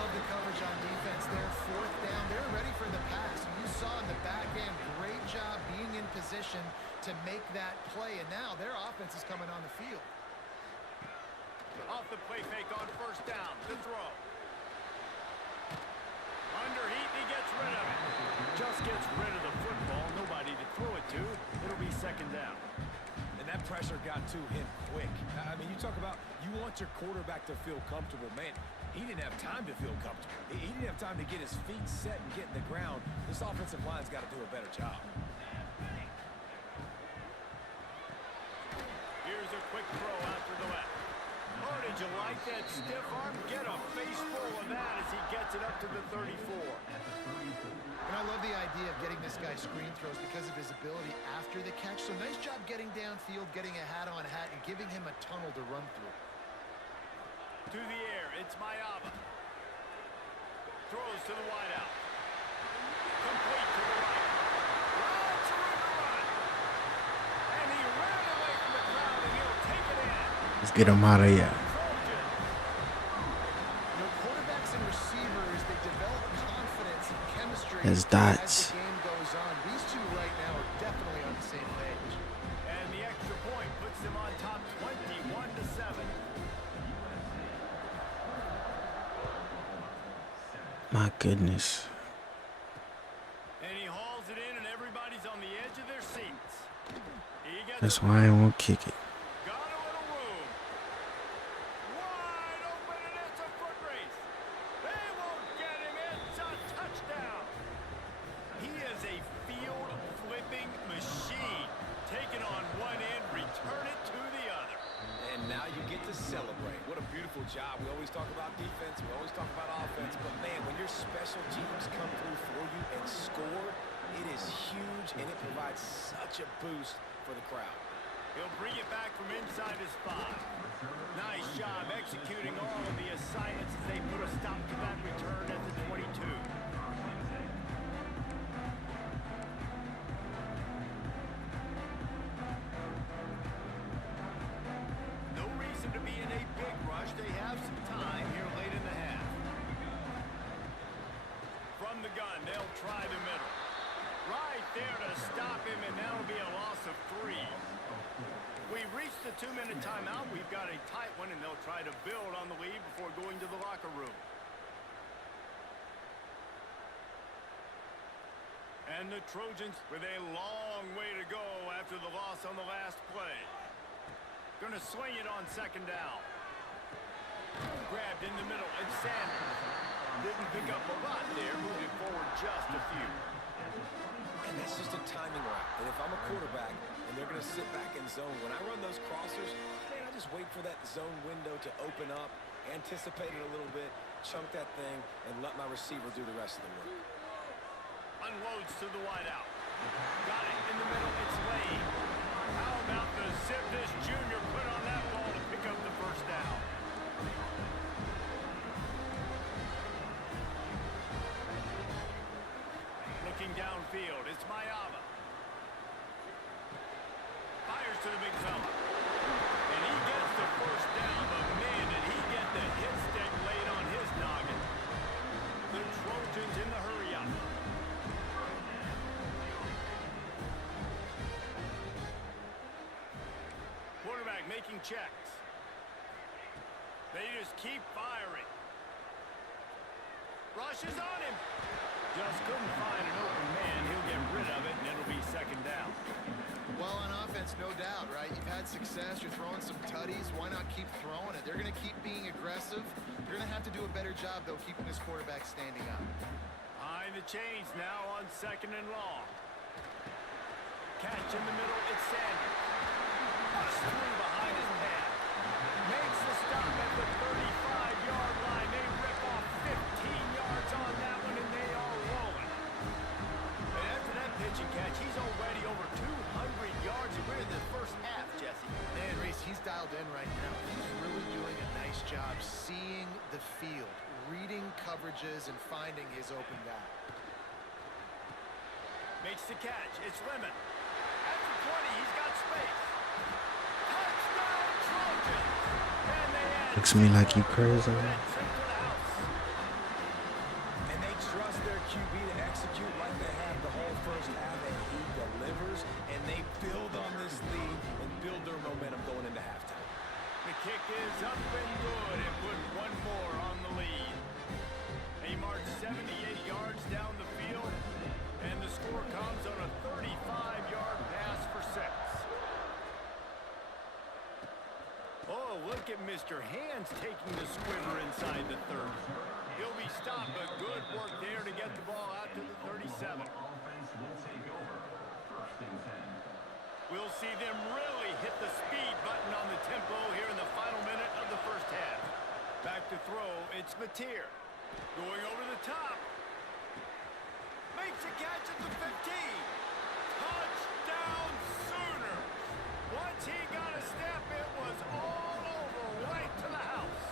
Love the coverage on defense there. Fourth down, they're ready for the pass. You saw in the back end, great job being in position to make that play. And now their offense is coming on the field. Off the play fake on first down. The throw. Under heat, he gets rid of it. Just gets rid of the football. Nobody to throw it to. It'll be second down. And that pressure got to him quick. I mean, you talk about you want your quarterback to feel comfortable. Man, he didn't have time to feel comfortable. He didn't have time to get his feet set and get in the ground. This offensive line's got to do a better job. Here's a quick throw out to the left. Oh, did you like that stiff arm? Get a face full of that as he gets it up to the 34. And I love the idea of getting this guy screen throws because of his ability after the catch. So nice job getting downfield, getting a hat-on-hat, and giving him a tunnel to run through. To the air, it's Mayava. Throws to the wideout. Complete to the right. Lots of room to run. And he ran away from the crowd, and he'll take it in. Let's get him out of here. You know, quarterbacks and receivers, they develop confidence and chemistry There's as dots. the game goes on. These two right now are definitely on the same page. And the extra point puts them on top 21-7. My goodness. And he hauls it in, and everybody's on the edge of their seats. He gets That's why I won't kick it. got a little room. Wide open, and it's a foot race. They won't get him. It's a touchdown. He is a field-flipping machine. Take it on one end, return it to the other. And now you get to celebrate. What a beautiful job. We always talk about defense. We always talk about offense. But, man, when your special teams come through for you and score, it is huge, and it provides such a boost for the crowd. He'll bring it back from inside his 5. Nice job executing all of the assignments as they put a stop to that return at the 22. No reason to be in a big rush. They have some time here late in the half. From the gun, they'll try the middle. Right there to stop him, and that'll be a loss of 3. We reached the 2-minute timeout. We've got a tight one, and they'll try to build on the lead before going to the locker room. And the Trojans with a long way to go after the loss on the last play. Gonna swing it on second down. Grabbed in the middle, it's Sanders. Didn't pick up a lot there, moving forward just a few. And that's just a timing route. And if I'm a quarterback and they're going to sit back in zone, when I run those crossers, man, I just wait for that zone window to open up, anticipate it a little bit, chunk that thing, and let my receiver do the rest of the work. Unloads to the wideout. Got it in the middle, it's Lane. How about the zip this junior put on that ball to pick up the first down? Looking downfield, it's Mayava. Fires to the big fella. And he gets the first down, but man, did he get the hit stick laid on his noggin. The Trojans in the hurry-up. Quarterback making checks. They just keep firing. Rushes on him. Just couldn't find an open man. He'll get rid of it, and it'll be second down. Well, on offense, no doubt, right? You've had success. You're throwing some tutties. Why not keep throwing it? They're going to keep being aggressive. They're going to have to do a better job, though, keeping this quarterback standing up. Behind the chains now on second and long. Catch in the middle, it's Sanders. Busts through behind his pad. Makes the stop at the 35-yard line. They rip off 15 yards on that one, and they are rolling. And after that pitch, he and catch. He's already over 200 yards. We're in the first half, Jesse. Man, Reese, he's dialed in right now. He's really doing a nice job seeing the field, reading coverages, and finding his open guy. Makes the catch. It's Lemon. At the 20, he's got space. Touchdown, Trojans! And they add Looks to me like you crazy. that trip to the house. And they trust their QB to execute like they have the whole first half, and he delivers, and they build on this lead and build their momentum going into halftime. The kick is up and good and put one more on the lead. He marched 78 yards down the field, and the score comes on a 35-yard pass for 6. Oh, look at Mr. Hands taking the squibber inside the 30. He'll be stopped, but good work there to get the ball out to the 37. Offense will take over. First and 10. We'll see them really hit the speed button on the tempo here in the final minute of the first half. Back to throw, it's Mateer. Going over the top. Makes a catch at the 15. Touchdown Sooners. Once he got a step, it was all over, right to the house.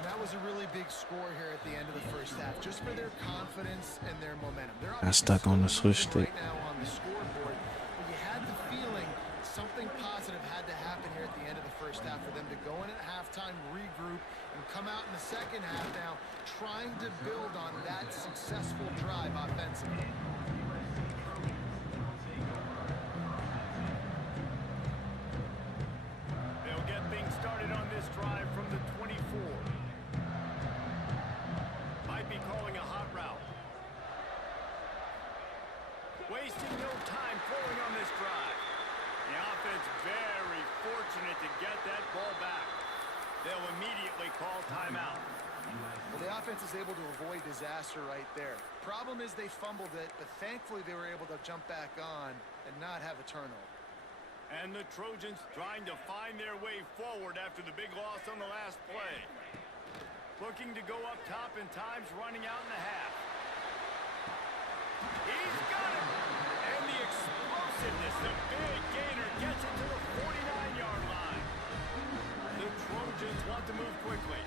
And that was a really big score here at the end of the first half, just for their confidence and their momentum. They're I stuck on the switch stick. right now on the scoreboard, but you had the feeling something positive had to happen here at the end of the first half for them to go in at halftime, regroup, and come out in the second half now trying to build on that successful drive offensively. They'll get things started on this drive from the 24. Might be calling a hot route. Wasting no time throwing on this drive. The offense very fortunate to get that ball back. They'll immediately call timeout. Well, the offense is able to avoid disaster right there. Problem is they fumbled it, but thankfully they were able to jump back on and not have a turnover. And the Trojans trying to find their way forward after the big loss on the last play. Looking to go up top, and time's running out in the half. He's got it! And the explosiveness, the big gainer gets it to the 49-yard line. The Trojans want to move quickly.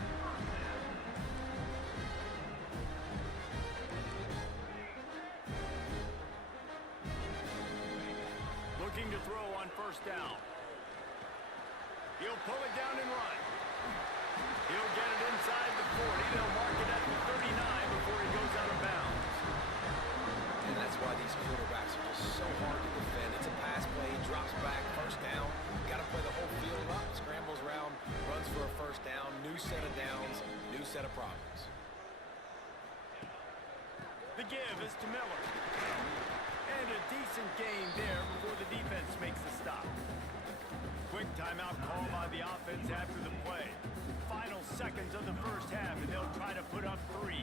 Looking to throw on first down. He'll pull it down and run. He'll get it inside the 40. They'll mark it at the 39 before he goes out of bounds. And that's why these quarterbacks are just so hard to defend. It's a pass play, drops back, first down. Got to play the whole field up, scrambles around, runs for a first down, new set of downs, new set of problems. The give is to Miller. And a decent gain there before the defense makes the stop. Quick timeout call by the offense after the play. Final seconds of the first half, and they'll try to put up 3.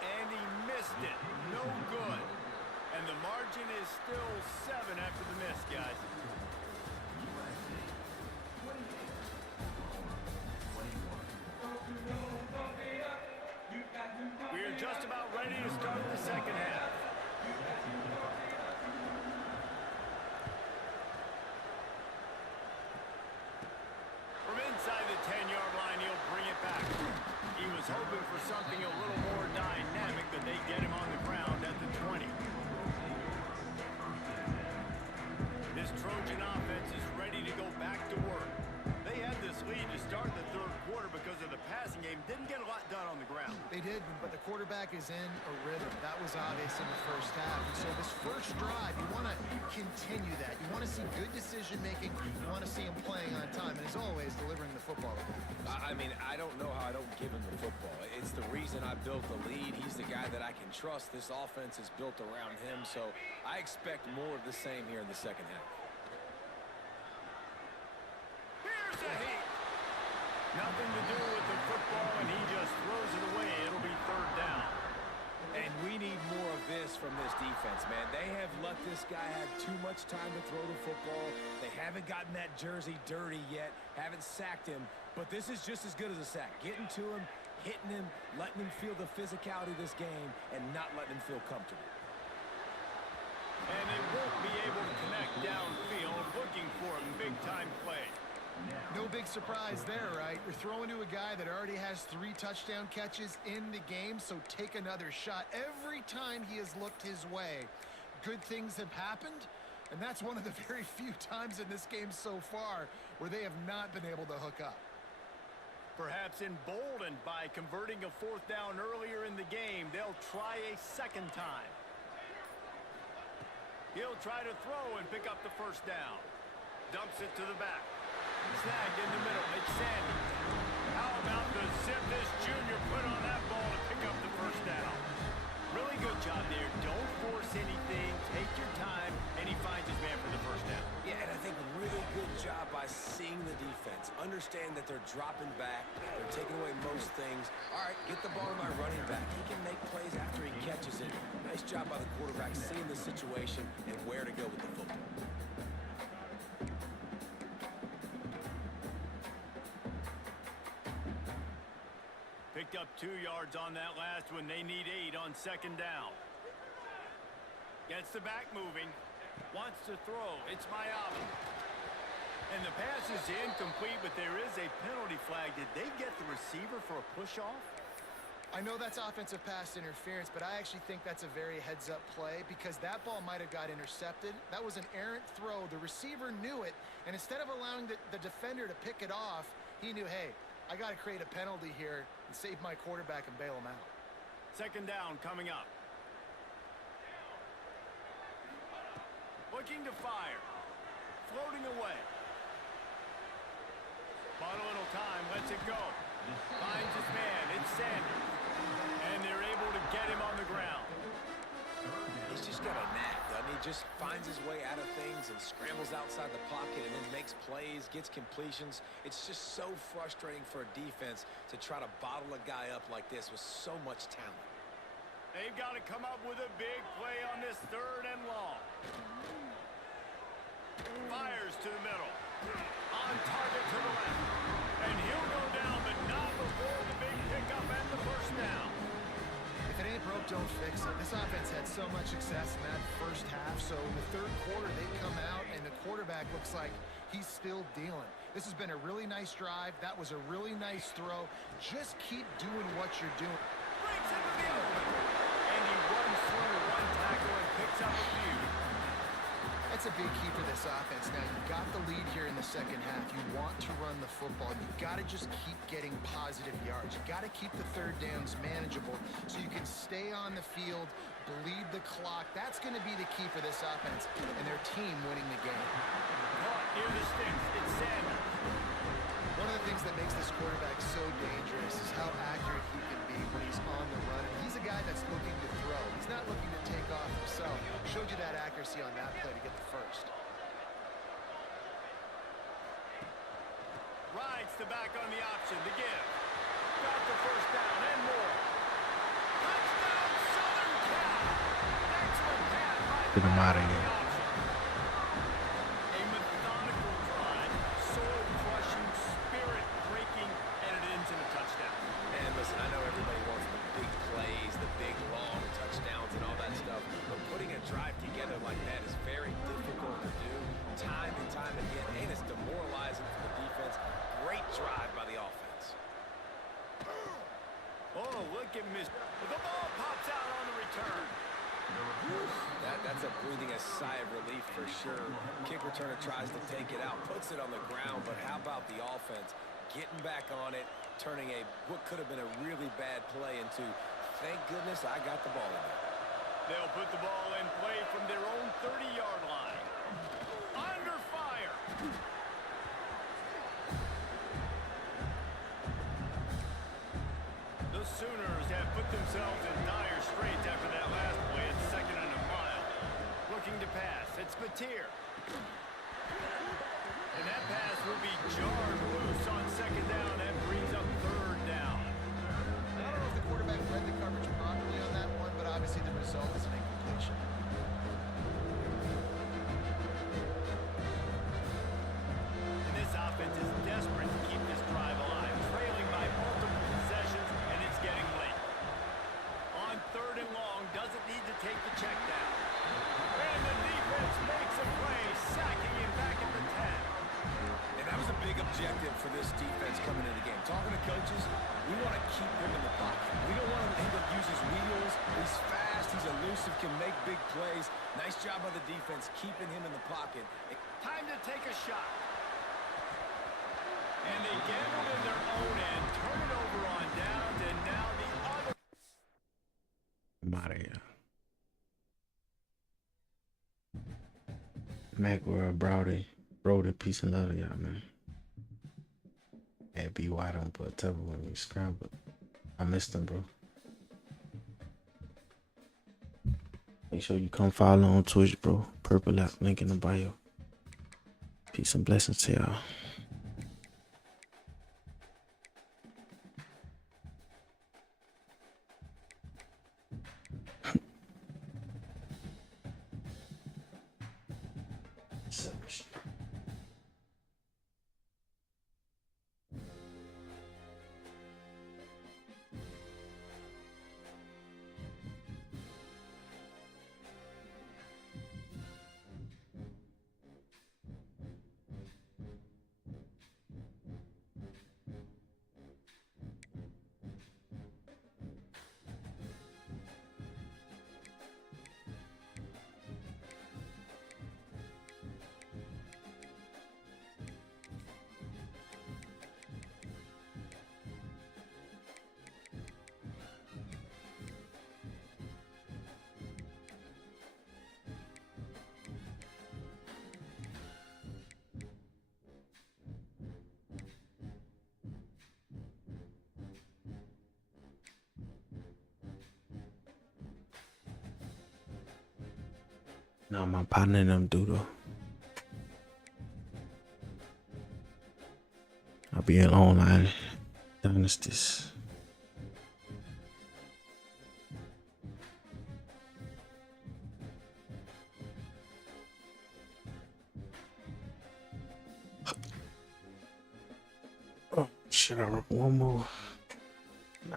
And he missed it. No good. And the margin is still 7 after the miss, guys. We're just about ready to start the second half. From inside the 10-yard line, he'll bring it back. He was hoping for something a little more dynamic, but they get him on the ground at the 20. This Trojan offense is ready to go back to work. They had this lead to start the third quarter because of the passing game. Didn't get a lot done on the ground. They did, but the quarterback is in a rhythm. That was obvious in the first half. And so this first drive, you want to continue that. You want to see good decision-making. You want to see him playing on time. And as always, delivering the football. I mean, I don't know how I don't give him the football. It's the reason I built the lead. He's the guy that I can trust. This offense is built around him, so I expect more of the same here in the second half. Here's a hit. Nothing to do with the football, and he just throws it away. It'll be third down. And we need more of this from this defense, man. They have let this guy have too much time to throw the football. They haven't gotten that jersey dirty yet, haven't sacked him, but this is just as good as a sack. Getting to him, hitting him, letting him feel the physicality of this game, and not letting him feel comfortable. And they won't be able to connect downfield, looking for a big-time play. No big surprise there, right? You're throwing to a guy that already has 3 touchdown catches in the game, so take another shot. Every time he has looked his way, good things have happened, and that's one of the very few times in this game so far where they have not been able to hook up. Perhaps emboldened by converting a 4th down earlier in the game, they'll try a second time. He'll try to throw and pick up the 1st down. Dumps it to the back. Snagged in the middle. It's Sanders. How about the zip this junior put on that ball to pick up the 1st down? Really good job there. Don't force anything. Take your time, and he finds his man for the 1st down. Yeah, and I think really good job by seeing the defense. Understand that they're dropping back. They're taking away most things. All right, get the ball to my running back. He can make plays after he catches it. Nice job by the quarterback seeing the situation and where to go with the football. Picked up 2 yards on that last one. They need 8 on 2nd down. Gets the back moving. Wants to throw. It's Miami. And the pass is incomplete, but there is a penalty flag. Did they get the receiver for a push-off? I know that's offensive pass interference, but I actually think that's a very heads-up play because that ball might have got intercepted. That was an errant throw. The receiver knew it, and instead of allowing the defender to pick it off, he knew, hey, I got to create a penalty here and save my quarterback and bail him out. 2nd down coming up. Looking to fire. Floating away. Bought a little time, lets it go. Finds his man, it's Sanders. And they're able to get him on the ground. He's just got a knack, doesn't he? Just finds his way out of things and scrambles outside the pocket and then makes plays, gets completions. It's just so frustrating for a defense to try to bottle a guy up like this with so much talent. They've got to come up with a big play on this 3rd and long. Fires to the middle. On target to the left. And he'll go down, but not before the big pickup and the 1st down. If it ain't broke, don't fix it. This offense had so much success in that 1st half, so in the 3rd quarter, they come out, and the quarterback looks like he's still dealing. This has been a really nice drive. That was a really nice throw. Just keep doing what you're doing. Breaks into the open. And he runs through 1 tackle and picks up a few. That's a big key for this offense. Now, you've got the lead here in the 2nd half. You want to run the football. You've got to just keep getting positive yards. You've got to keep the 3rd downs manageable so you can stay on the field, bleed the clock. That's going to be the key for this offense and their team winning the game. Caught near the sticks. It's Sanders. One of the things that makes this quarterback so dangerous is how accurate he can be when he's on the run. And he's a guy that's looking to throw. He's not looking to take off himself. Showed you that accuracy on that play to get the 1st. Rides the back on the option to give. Got the 1st down and more. Touchdown, Southern Cal. Excellent pass by the Get him out of back on the here. option. A methodical drive, soul-crushing, spirit-breaking, and it ends in a touchdown. And listen, I know everybody wants the big plays, the big long touchdowns and all that stuff, but putting a drive together like that is very difficult to do time and time again, and it's demoralizing for the defense. Great drive by the offense. Oh, look at Miss. The ball pops out on the return. That's a breathing a sigh of relief for sure. Kick returner tries to take it out, puts it on the ground, but how about the offense getting back on it, turning what could have been a really bad play into, thank goodness I got the ball in there. They'll put the ball in play from their own 30-yard line. Under fire. The Sooners have put themselves in dire straits after that last play at 2nd and a mile. Looking to pass. It's Mateer. And that pass will be jarred loose on 2nd down and brings up 3rd down. I don't know if the quarterback read the coverage properly on that one, but obviously the result is an incompletion. And this offense is desperate to keep this drive alive, trailing by multiple possessions, and take the check down. And the defense makes a play, sacking him back at the 10. And that was a big objective for this defense coming into the game. Talking to coaches, we want to keep him in the pocket. We don't want him to use his wheels. He's fast, he's elusive, can make big plays. Nice job by the defense keeping him in the pocket. Time to take a shot. And they gambled in their own end, turn it over on down, and now the other. Maria. Macworld, Brody, peace and love to y'all, man. Yeah, be wide on, but tell me when we scrambled. I missed them, bro. Make sure you come follow on Twitch, bro. Purple app, link in the bio. Peace and blessings to y'all. Nah, my partner and them do though. I'll be in online dynasties. Oh, should I run one more? Nah.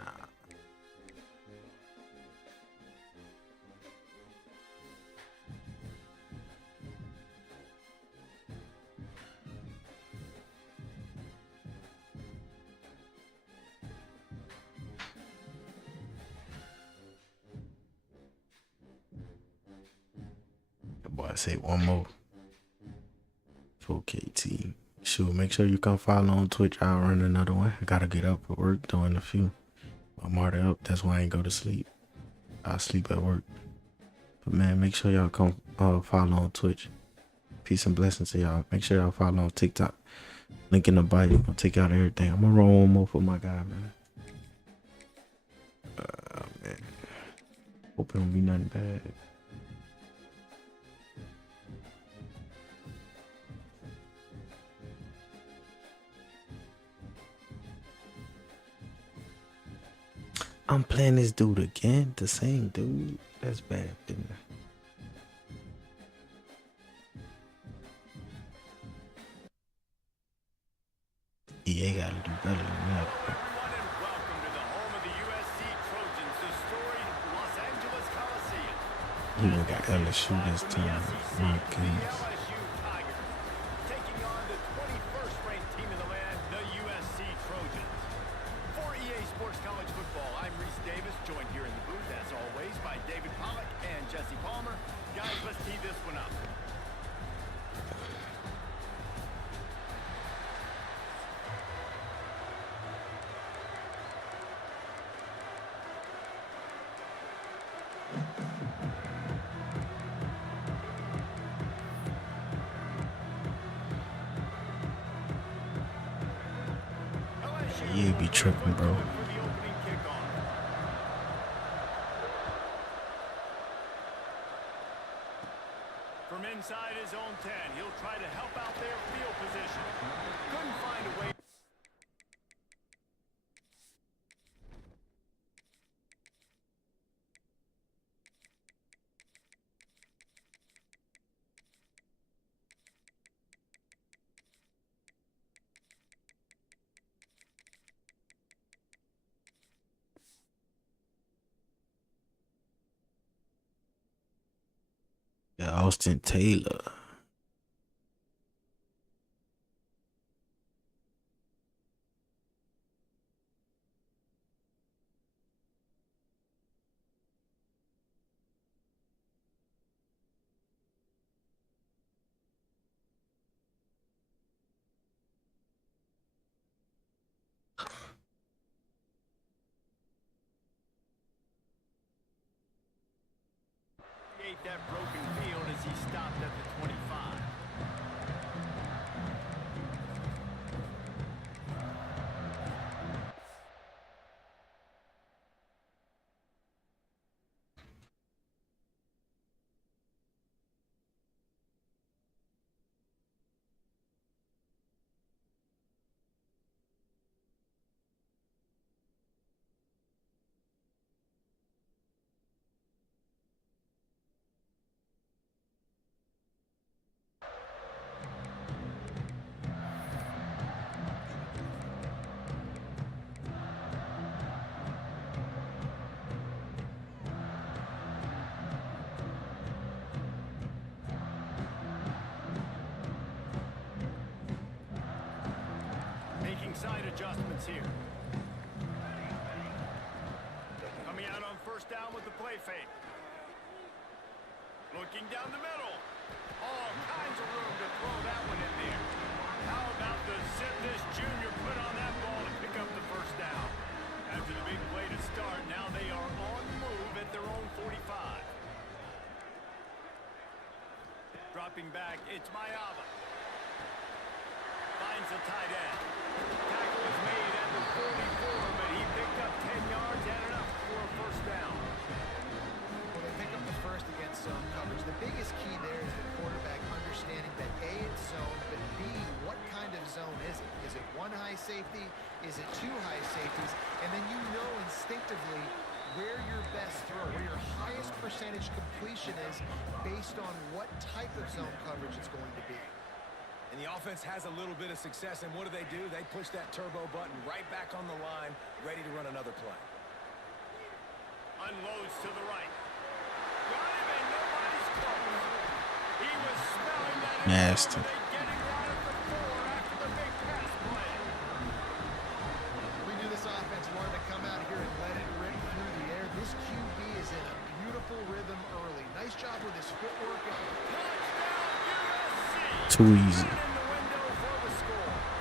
Boy, I say one more. 4K team. Sure, make sure you come follow on Twitch. I'll run another one. I gotta get up for work doing a few. I'm already up. That's why I ain't go to sleep. I'll sleep at work. But man, make sure y'all come follow on Twitch. Peace and blessings to y'all. Make sure y'all follow on TikTok. Link in the bio. I'll take out everything. I'm gonna roll one more for my guy, man. Man. Hope it don't be nothing bad. I'm playing this dude again, the same dude. That's bad, didn't I? EA gotta do better than that. Everyone, and welcome to the home of the USC Trojans, the storied Los Angeles Coliseum. He even got LSU this time. My goodness. LSU Tigers taking on the 21st ranked team in the land, the USC Trojans. For EA Sports College Football, I'm Reese Davis, joined here in the booth, as always, by David Pollack and Jesse Palmer. Guys, let's tee this one up. You be tripping, bro. From inside his own 10, he'll try to help out their field position. Couldn't find a way. Yeah, Austin Taylor. That broken field as he stopped at the 25. Making side adjustments here. Coming out on first down with the play fake. Looking down the middle. All kinds of room to throw that one in there. How about the zip this junior put on that ball to pick up the first down? After the big play to start, now they are on the move at their own 45. Dropping back, it's Mayava. Finds the tight end. Tackle is made at the 44, but he picked up 10 yards and enough for a first down. Well, they pick up the first against zone coverage. The biggest key there is the quarterback understanding that A, it's zone, but B, what kind of zone is it? Is it one high safety? Is it two high safeties? And then you know instinctively where your best throw, where your highest percentage completion is based on what type of zone coverage it's going to be. And the offense has a little bit of success, and what do? They push that turbo button right back on the line, ready to run another play. Unloads to the right. Got him and nobody's close. He was smelling that. Nasty. Getting right at the 4 after the big pass play. We knew this offense wanted to come out here and let it rip through the air. This QB is in a beautiful rhythm early. Nice job with his footwork. Too easy.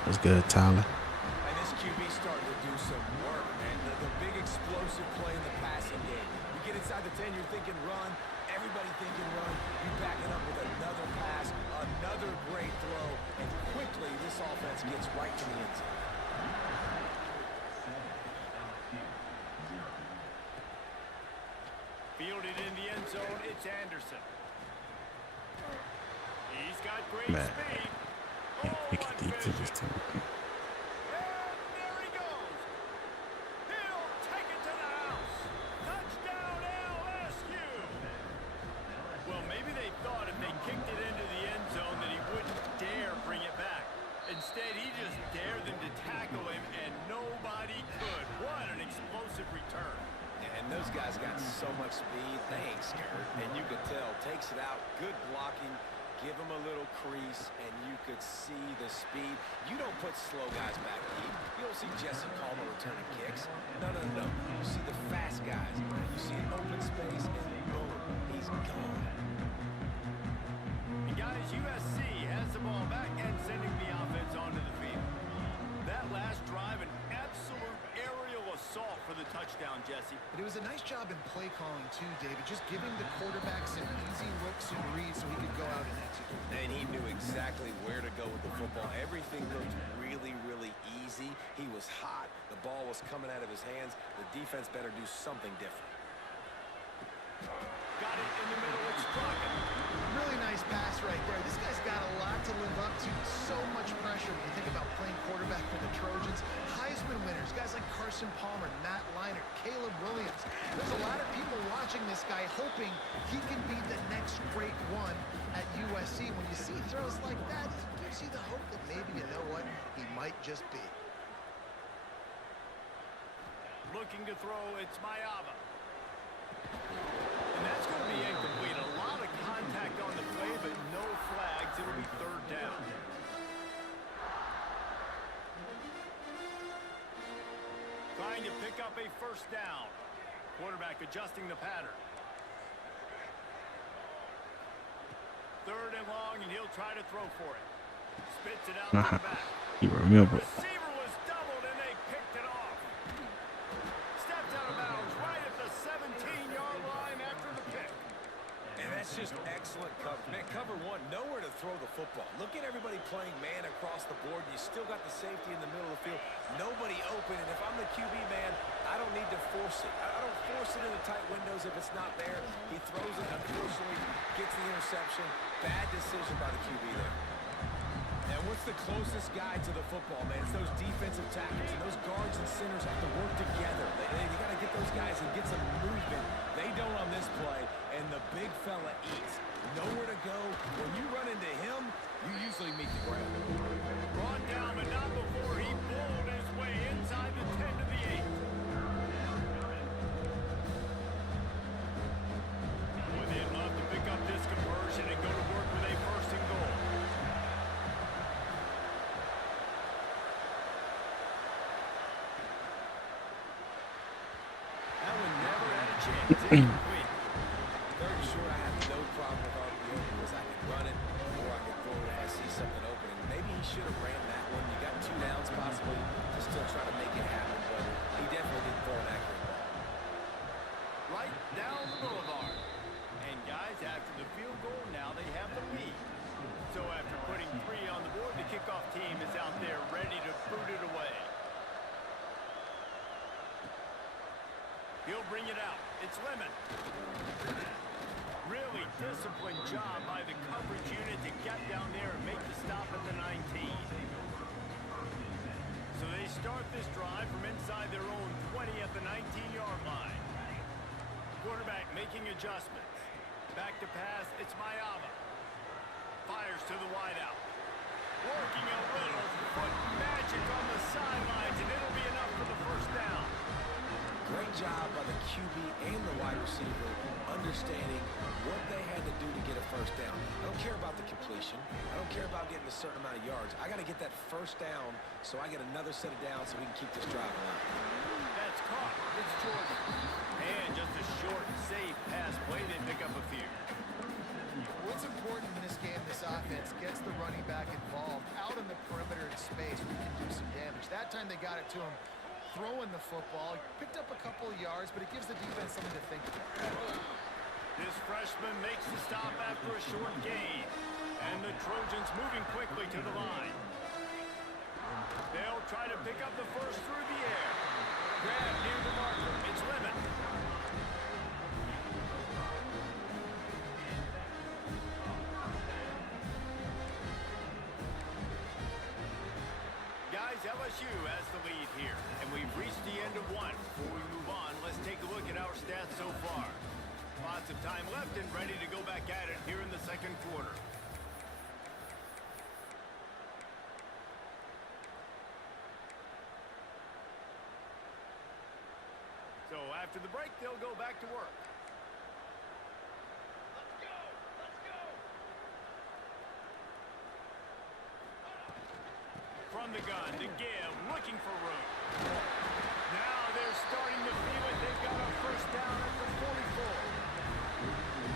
That's good, Tyler. And this QB starting to do some work, man. The big explosive play in the passing game. You get inside the 10, you're thinking run. Everybody thinking run. You back it up with another pass, another great throw, and quickly this offense gets right to the end zone. Fielded in the end zone, it's Anderson. He's got great Man. speed. Can't pick it deep to this time. And there he goes. He'll take it to the house. Touchdown LSU. Well, maybe they thought if they kicked it into the end zone that he wouldn't dare bring it back. Instead, he just dared them to tackle him, and nobody could. What an explosive return. And those guys got so much speed, they ain't scared. And you could tell, takes it out, good blocking, give him a little crease, and you could see the speed. You don't put slow guys back deep. You don't see Jesse Palmer returning kicks. No. You see the fast guys. You see an open space, and boom, he's gone. And guys, USC has the ball back and sending the offense onto the field. That last drive, an absolute aerial assault for the touchdown, Jesse. But it was a nice job in play calling too, David. Just giving the quarterback some easy looks and reads so he could go out and execute. And he knew exactly where to go with the football. Everything looked really, really easy. He was hot. The ball was coming out of his hands. The defense better do something different. Got it in the middle, it's Crockett. Really nice pass right there. This guy's got a lot to live up to. So much pressure when you think about playing quarterback for the Trojans. Heisman winners, guys like Carson Palmer, Matt Leinart, Caleb Williams. There's a lot of people watching this guy hoping he can be the next great one at USC. When you see throws like that, it gives you the hope that maybe, you know what, he might just be. Looking to throw, it's Mayava. And that's going to be incomplete. A lot of contact on the up a first down. Quarterback adjusting the pattern. 3rd and long, and he'll try to throw for it. Spits it out to the back. You remember. Receiver was doubled, and they picked it off. Steps out of bounds right at the 17-yard line after the pick. And that's just excellent cover. Man, cover one, nowhere to throw the football. Look at everybody playing man across the board. You still got the safety in the middle of the field. Nobody open, and if I'm the QB, man, I don't need to force it. I don't force it in the tight windows if it's not there. He throws it, unfortunately, gets the interception. Bad decision by the QB there. And what's the closest guy to the football, man? It's those defensive tackles, and those guards and centers have to work together. You got to get those guys and get some movement. They don't on this play, and the big fella eats. Nowhere to go. When you run into him, you usually meet the ground. Brought down, but not before he bowled his way inside the 10 to the 8. Boy, they'd love to pick up this conversion and go to work with a 1st and goal. That one never had a chance. Incomplete. 3rd and short, I have no problem with RPO because I can run it or I can throw it if I see something open. And maybe he should have ran that one. You got 2 downs possibly to still try to make it happen, but he definitely didn't throw an accurate ball. Right down the boulevard. And guys, after the field goal, now they have the lead. So after putting 3 on the board, the kickoff team is out there ready to boot it away. He'll bring it out. It's Lemon. Really disciplined job by the coverage unit to get down there and make the stop at the 19. So they start this drive from inside their own 20 at the 19-yard line. Quarterback making adjustments. Back to pass, it's Mayava. Fires to the wideout. Working a little foot magic on the sidelines, and it'll be enough for the first down. Great job by the QB and the wide receiver understanding what they had to do to get a first down. I don't care about the completion. I don't care about getting a certain amount of yards. I got to get that first down so I get another set of downs so we can keep this drive alive. That's caught. It's Jordan. And just a short, safe pass play. They pick up a few. What's important in this game, this offense gets the running back involved out in the perimeter in space. We can do some damage. That time they got it to him throwing the football. Picked up a couple of yards, but it gives the defense something to think about. This freshman makes the stop after a short gain. And the Trojans moving quickly to the line. They'll try to pick up the first through the air. Grab near the marker. It's Lemon. Guys, LSU has the lead here. And we've reached the end of one. Before we move on, let's take a look at our stats so far. Lots of time left and ready to go back at it here in the 2nd quarter. So after the break, they'll go back to work. Let's go! Let's go! From the gun to give, looking for room. Now they're starting to feel it. They've got a first down at the 44.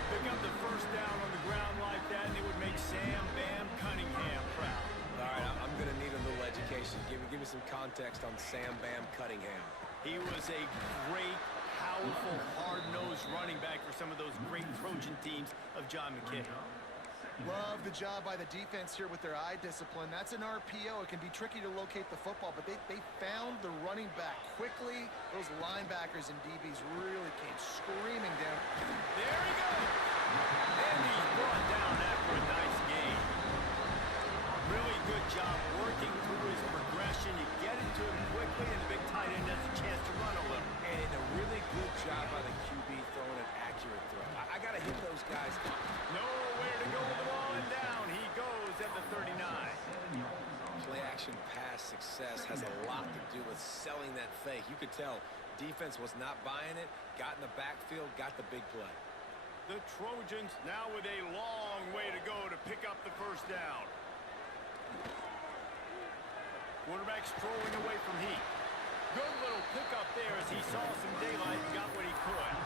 Pick up the first down on the ground like that, and it would make Sam Bam Cunningham proud. All right, I'm going to need a little education. Give me some context on Sam Bam Cunningham. He was a great, powerful, hard-nosed running back for some of those great Trojan teams of John McKay. Love the job by the defense here with their eye discipline. That's an RPO. It can be tricky to locate the football, but they found the running back quickly. Those linebackers and DBs really came screaming down. There he goes. And he's brought down after a nice game. Really good job working through his progression. You get it to him quickly, and the big tight end has a chance to run a little. And a really good job by the QB throwing an accurate throw. I got to hit those guys. Nowhere to go with the ball, and down he goes at the 39. Play action pass success has a lot to do with selling that fake. You could tell defense was not buying it, got in the backfield, got the big play. The Trojans now with a long way to go to pick up the first down. Quarterback strolling away from Heat. Good little pickup there as he saw some daylight and got what he could.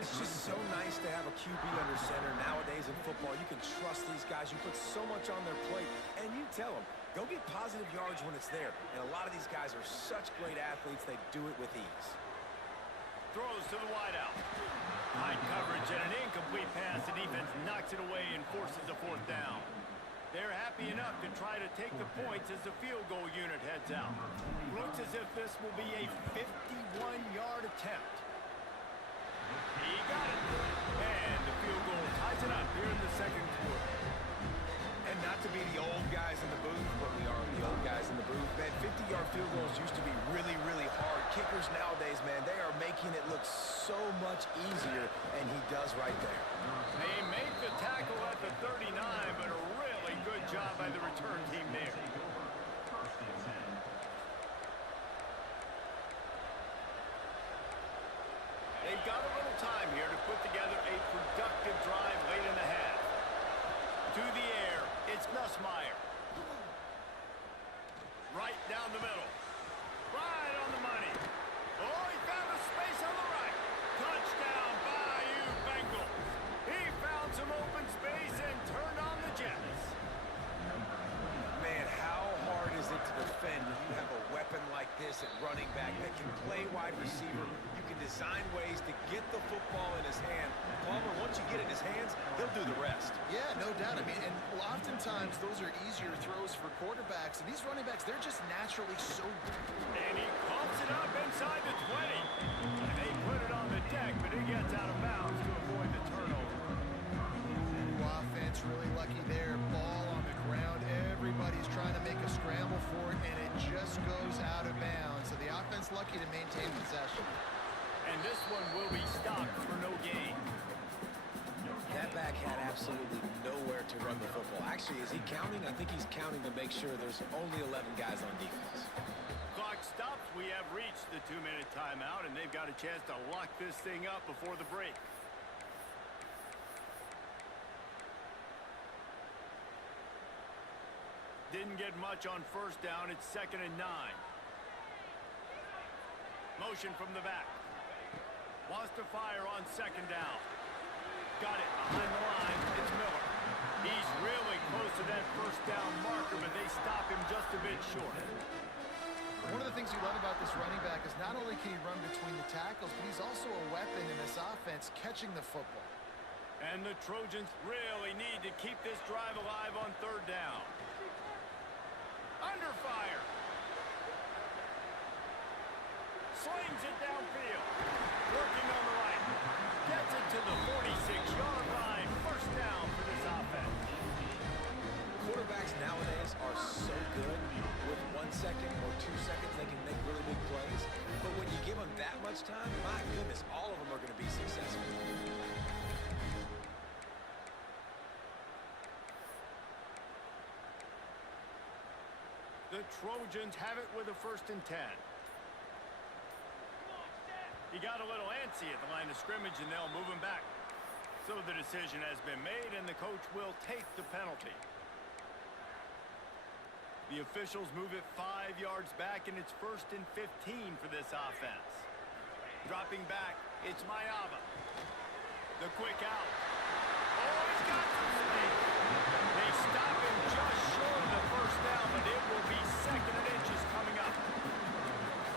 It's just so nice to have a QB under center. Nowadays in football, you can trust these guys. You put so much on their plate, and you tell them, go get positive yards when it's there. And a lot of these guys are such great athletes, they do it with ease. Throws to the wideout. High coverage and an incomplete pass. The defense knocks it away and forces a fourth down. They're happy enough to try to take the points as the field goal unit heads out. Looks as if this will be a 51-yard attempt. He got it. And the field goal ties it up here in the second quarter. And not to be the old guys in the booth, but we are the old guys in the booth. Man, 50-yard field goals used to be really, really hard. Kickers nowadays, man, they are making it look so much easier, and he does right there. They make the tackle at the 39, but a really good job by the return team there. They've got a little time here to put together a productive drive late in the half. To the air, it's Nussmeier. Right down the middle. Right on the money. Oh, he found a space on the right. Touchdown, Bayou Bengals. He found some open space and turned on the Jets. Man, how hard is it to defend when you have a weapon like this at running back that can play wide receiver? You can design ways to get the football in his hand. Palmer, once you get it in his hands, he'll do the rest. Yeah, no doubt. I mean, and oftentimes those are easier throws for quarterbacks, and these running backs, they're just naturally so good. And he pumps it up inside the 20. And they put it on the deck, but it gets out of bounds to avoid the turnover. Ooh, offense really lucky there. Ball on the ground. Everybody's trying to make a scramble for it, and it just goes out of bounds. So the offense lucky to maintain possession. And this one will be stopped for no gain. That back had absolutely nowhere to run the football. Actually, is he counting? I think he's counting to make sure there's only 11 guys on defense. Clock stops. We have reached the 2-minute timeout, and they've got a chance to lock this thing up before the break. Didn't get much on first down. It's 2nd and 9. Motion from the back. Wants to fire on 2nd down. Got it behind the line. It's Miller. He's really close to that first down marker, but they stop him just a bit short. One of the things you love about this running back is not only can he run between the tackles, but he's also a weapon in this offense catching the football. And the Trojans really need to keep this drive alive on 3rd down. Under fire. Slings it downfield. Working on the right. Gets it to the 46-yard line. First down for this offense. Quarterbacks nowadays are so good. With 1 second or 2 seconds, they can make really big plays. But when you give them that much time, my goodness, all of them are going to be successful. The Trojans have it with a 1st and 10. He got a little antsy at the line of scrimmage, and they'll move him back. So the decision has been made, and the coach will take the penalty. The officials move it 5 yards back, and it's 1st and 15 for this offense. Dropping back, it's Mayava. The quick out. Oh, he's got some space. They stop him just short of the first down, but it will be 2nd and inches coming up.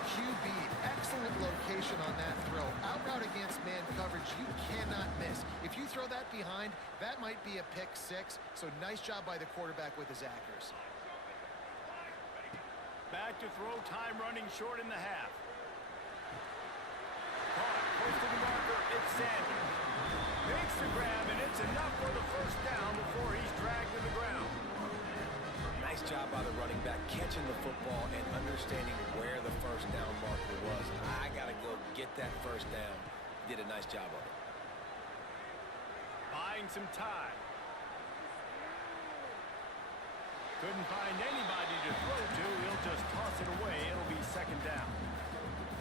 QB, excellent location on that throw. Out route against man coverage, you cannot miss. If you throw that behind, that might be a pick 6. So nice job by the quarterback with his accuracy. Back to throw, time running short in the half. Caught, close to the marker, it's Sanders. Makes the grab, and it's enough for the first down before he's dragged to the ground. Nice job by the running back, catching the football and understanding where the first down marker was. I got to go get that first down. Did a nice job of it. Buying some time. Couldn't find anybody to throw to. He'll just toss it away. It'll be 2nd down.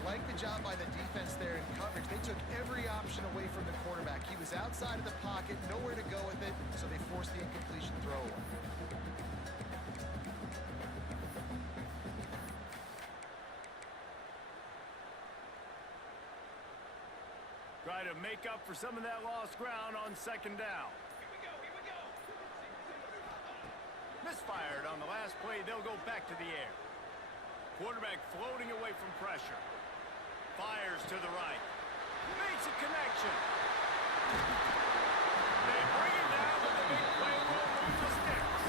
Like the job by the defense there in coverage. They took every option away from the quarterback. He was outside of the pocket, nowhere to go with it, so they forced the incompletion throw away. try to make up for some of that lost ground on second down. Misfired on the last play. They'll go back to the air. Quarterback floating away from pressure. Fires to the right. Makes a connection. They bring it down, but the big play will move the sticks.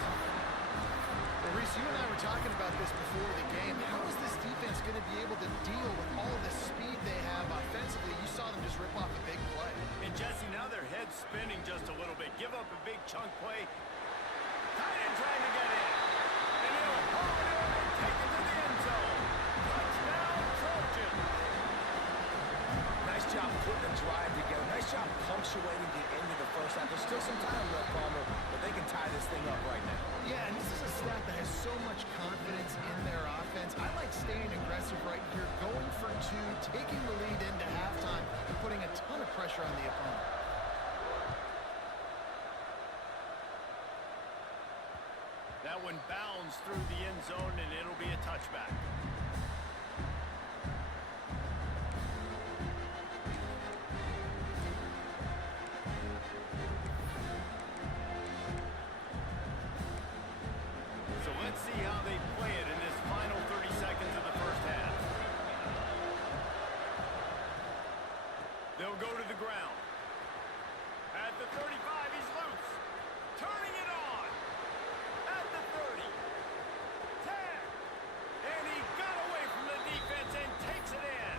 Well, Reese, you and I were talking about this before the game. How is this defense going to be able to deal with all the speed they have offensively? You saw them just rip off a big play. And Jesse, now their head's spinning just a little bit. Give up a big chunk play. Tight end trying to get in. And he'll haul it in and take it to the end zone. Touchdown, Trojans. Nice job putting the drive together. Nice job punctuating the end of the first half. There's still some time left, Palmer, but they can tie this thing up right now. Yeah, and this is a staff that has so much confidence in their offense. I like staying aggressive right here, going for two, taking the lead into halftime, and putting a ton of pressure on the opponent. That one bounds through the end zone, and it'll be a touchback. So let's see how they play it in this final 30 seconds of the first half. They'll go to the ground. At the 35, he's loose. Turning it on. At the 30. 10. And he got away from the defense and takes it in.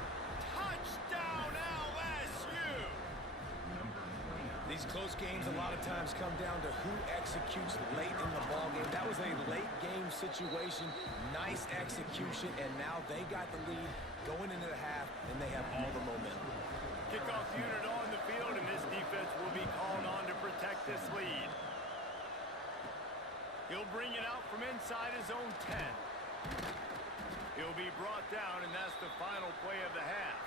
Touchdown, LSU. These close games a lot of times come down to who executes late in the ballgame. That was a late game situation. Nice execution, and now they got the lead going into the half, and they have all the momentum. Kickoff unit on the field, and this defense will be called on to protect this lead. He'll bring it out from inside his own 10. He'll be brought down, and that's the final play of the half.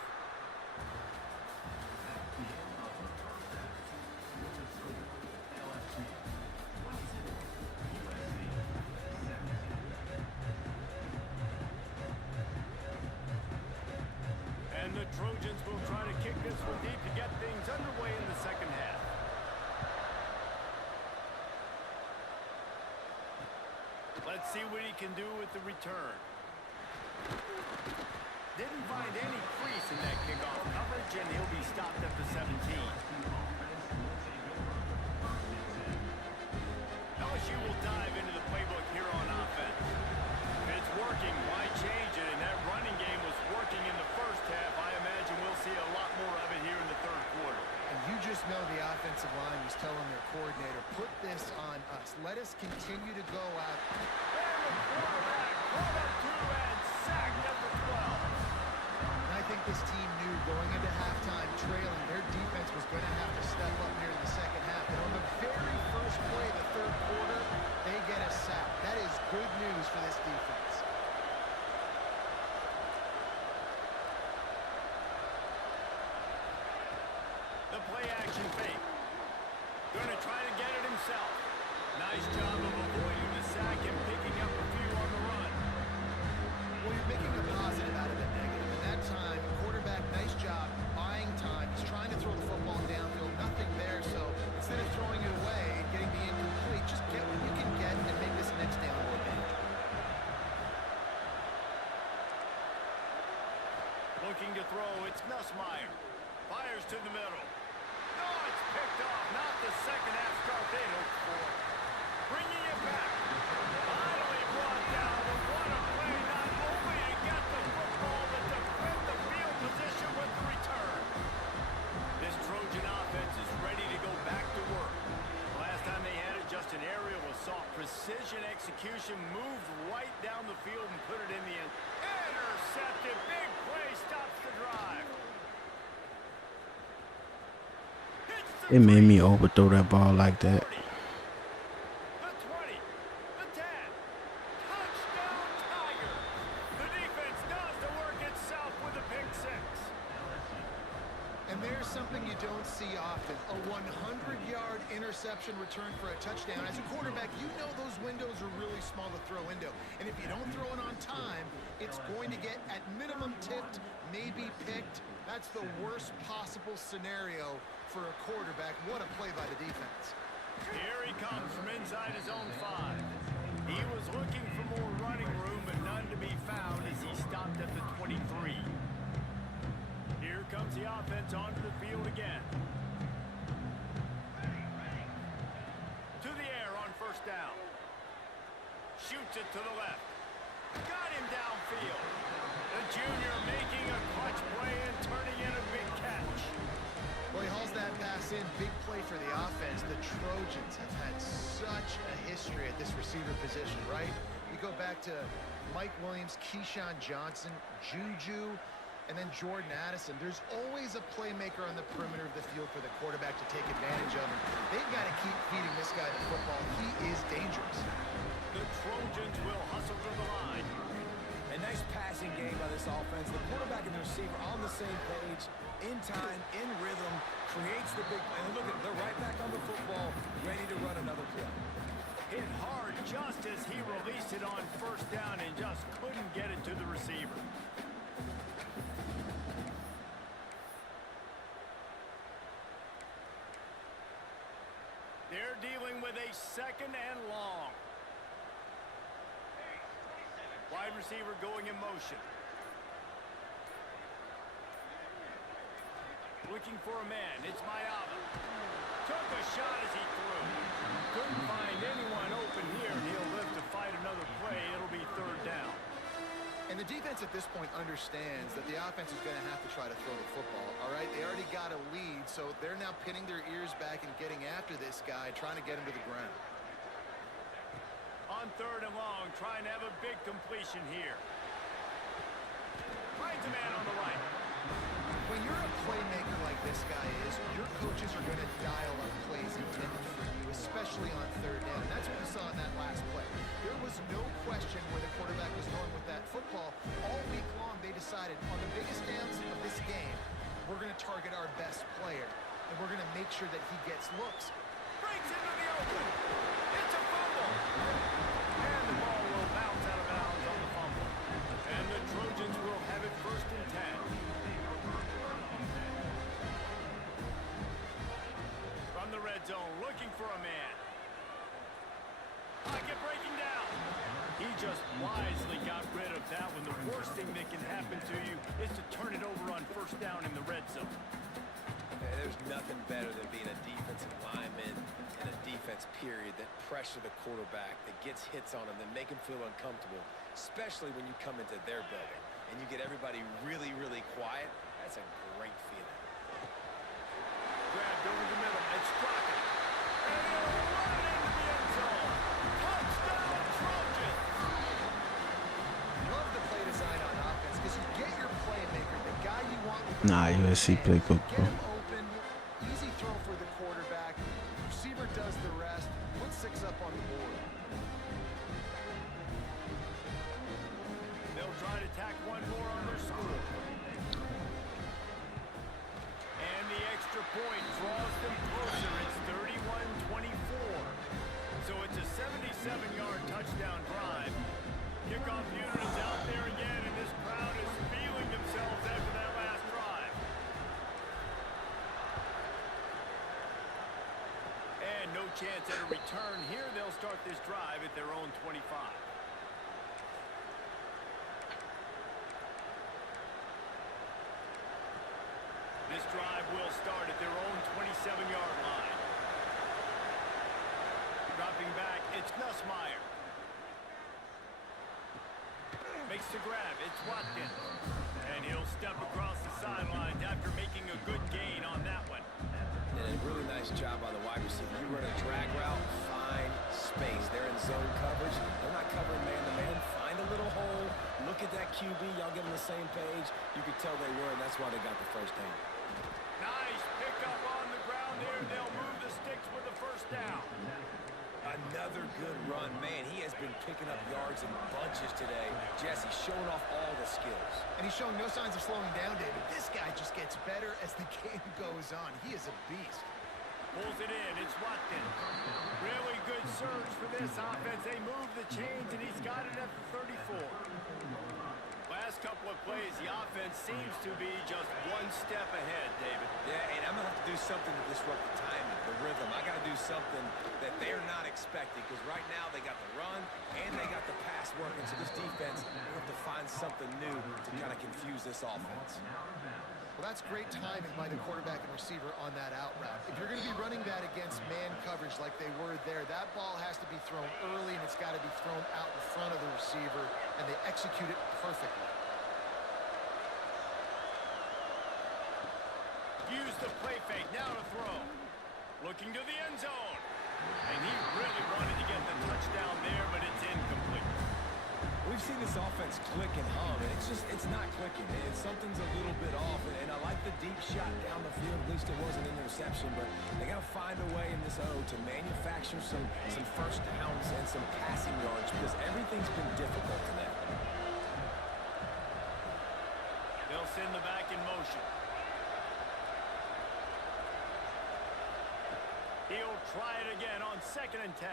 And the Trojans will try to kick this one deep to get things underway in the second half. Let's see what he can do with the return. Didn't find any crease in that kickoff coverage, and he'll be stopped at the 17. LSU will dive into the playbook here on offense. If it's working, why change it? And that running game was working in the first half. I imagine we'll see a lot more of it here in the third quarter. And you just know the offensive line was telling their coordinator, put this on us. Let us continue to go out. And the quarterback caught up to and sacked at the 12. And I think this team knew going into halftime trailing, their defense was going to have to step up here in the second half. And on the very first play of the third quarter, they get a sack. That is good news for this defense. The play action fake. Gonna try to get it himself. Nice job of avoiding the sack and picking up a few on the run. Well, you're making a positive out of a negative. And that time, quarterback, nice job, buying time. He's trying to throw the football downfield. Nothing there, so instead of throwing it away and getting the incomplete, just get what you can get and make this next down more manageable. Looking to throw, it's Nussmeier. Fires to the middle. No, it's picked off. Not the second half start they hoped for. Bringing it back. Finally brought down. But what a play, not only to get the football, but to defend the field position with the return. This Trojan offense is ready to go back to work. Last time they had it, just an aerial assault. Precision execution, moved right down the field and put it in the end. Intercepted. Big play stops the drive. It made me overthrow that ball like that. The 20, the 10, touchdown Tigers. The defense does the work itself with a pick six. And there's something you don't see often, a 100-yard interception return for a touchdown. As a quarterback, you know those windows are really small to throw into. And if you don't throw it on time, it's going to get at minimum tipped, maybe picked. That's the worst possible scenario for a quarterback. What a play by the defense. Here he comes from inside his own 5. He was looking for more running room, but none to be found as he stopped at the 23. Here comes the offense onto the field again. To the air on first down. Shoots it to the left. Got him downfield. The junior making a clutch play and turning in a big catch. Well, he hauls that pass in. Big play for the offense. The Trojans have had such a history at this receiver position, right? You go back to Mike Williams, Keyshawn Johnson, Juju, and then Jordan Addison. There's always a playmaker on the perimeter of the field for the quarterback to take advantage of. And they've got to keep feeding this guy the football. He is dangerous. The Trojans will hustle to the line. A nice passing game by this offense. The quarterback and the receiver on the same page, in time, in rhythm, creates the big play. And look at, they're right back on the football, ready to run another play. Hit hard just as he released it on first down and just couldn't get it to the receiver. They're dealing with a 2nd and long. Wide receiver going in motion. Looking for a man. It's Mayava. Took a shot as he threw. Couldn't find anyone open here. He'll live to fight another play. It'll be 3rd down. And the defense at this point understands that the offense is going to have to try to throw the football, all right? They already got a lead, so they're now pinning their ears back and getting after this guy, trying to get him to the ground. On 3rd and long, trying to have a big completion here. Finds a man on the right. When you're a playmaker like this guy is, your coaches are going to dial up plays intended for you, especially on 3rd down. That's what we saw in that last play. There was no question where the quarterback was going with that football. All week long, they decided on the biggest downs of this game, we're going to target our best player, and we're going to make sure that he gets looks. Breaks into the open. It's a fumble. And the ball will bounce out of bounds on the fumble. And the Trojans will have it 1st and 10. From the red zone, looking for a man. Pocket breaking down. He just wisely got rid of that one. The worst thing that can happen to you is to turn it over on first down in the red zone. There's nothing better than being a defensive lineman and a defense period that pressure the quarterback, that gets hits on him, that make him feel uncomfortable, especially when you come into their building and you get everybody really, really quiet. That's a great feeling. Grabbed over the middle. It's Crockett. And he'll run into the end zone. Touchdown, Trojans! Love the play design on offense because you get your playmaker, the guy you want with the Nah, ball in USC his play hands. football. Get him open, easy throw for the quarterback. Receiver does the rest. Put 6 up on the board. They'll try to tack one more on their score. And the extra point draws them closer. It's 31-24. So it's a 77-yard touchdown drive. Kickoff unit is out there again, and this crowd is feeling themselves after that last drive. And no chance at a return here. They'll start this drive at their own 25. This drive will start at their own 27-yard line. Dropping back, it's Nussmeier. Makes the grab, it's Watkins. And he'll step across the sidelines after making a good gain on that one. And a really nice job by the wide receiver. You run a drag route, find space. They're in zone coverage. They're not covering man-to-man. Find a little hole. Look at that QB. Y'all get on the same page. You could tell they were, and that's why they got the first down. Nice pickup on the ground there. They'll move the sticks with the first down. Another good run. Man, he has been picking up yards in bunches today. Jesse showing off all the skills. And he's showing no signs of slowing down, David. This guy just gets better as the game goes on. He is a beast. Pulls it in. It's Watkins. Really good surge for this offense. They move the chains, and he's got it at the 34. Last last couple of plays, the offense seems to be just one step ahead, David. Yeah, and I'm going to have to do something to disrupt the timing, the rhythm. I got to do something that they're not expecting, because right now they got the run and they got the pass working. So this defense will have to find something new to kind of confuse this offense. Well, that's great timing by the quarterback and receiver on that out route. If you're going to be running that against man coverage like they were there, that ball has to be thrown early, and it's got to be thrown out in front of the receiver, and they execute it perfectly. Use the play fake, now to throw. Looking to the end zone. And he really wanted to get the touchdown there, but it's incomplete. We've seen this offense click and hum, and it's not clicking. Something's a little bit off, and I like the deep shot down the field. At least it wasn't an interception, but they got to find a way in this O to manufacture some first downs and some passing yards, because everything's been difficult to them. They'll send the back in motion. He'll try it again on 2nd and 10.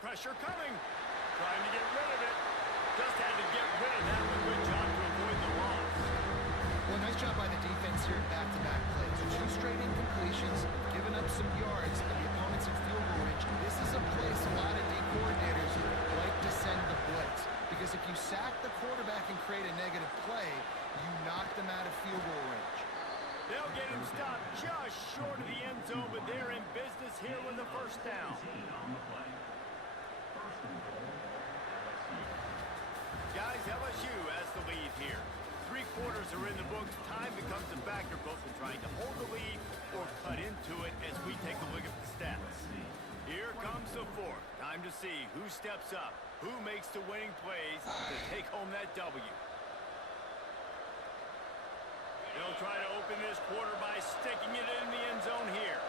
Pressure coming. Trying to get rid of it. Just had to get rid of that. A good job to avoid the loss. Well, nice job by the defense here in back-to-back plays. 2 straight incompletions, giving up some yards, and the opponent's in field goal range. This is a place a lot of D coordinators like to send the blitz, because if you sack the quarterback and create a negative play, you knock them out of field goal range. They'll get him stopped just short of the end zone, but they're in business here with the first down. Guys, LSU has the lead here. 3 quarters are in the books. Time becomes a factor both in trying to hold the lead or cut into it as we take a look at the stats. Here comes the 4th. Time to see who steps up, who makes the winning plays to take home that W. They'll try to open this quarter by sticking it in the end zone here.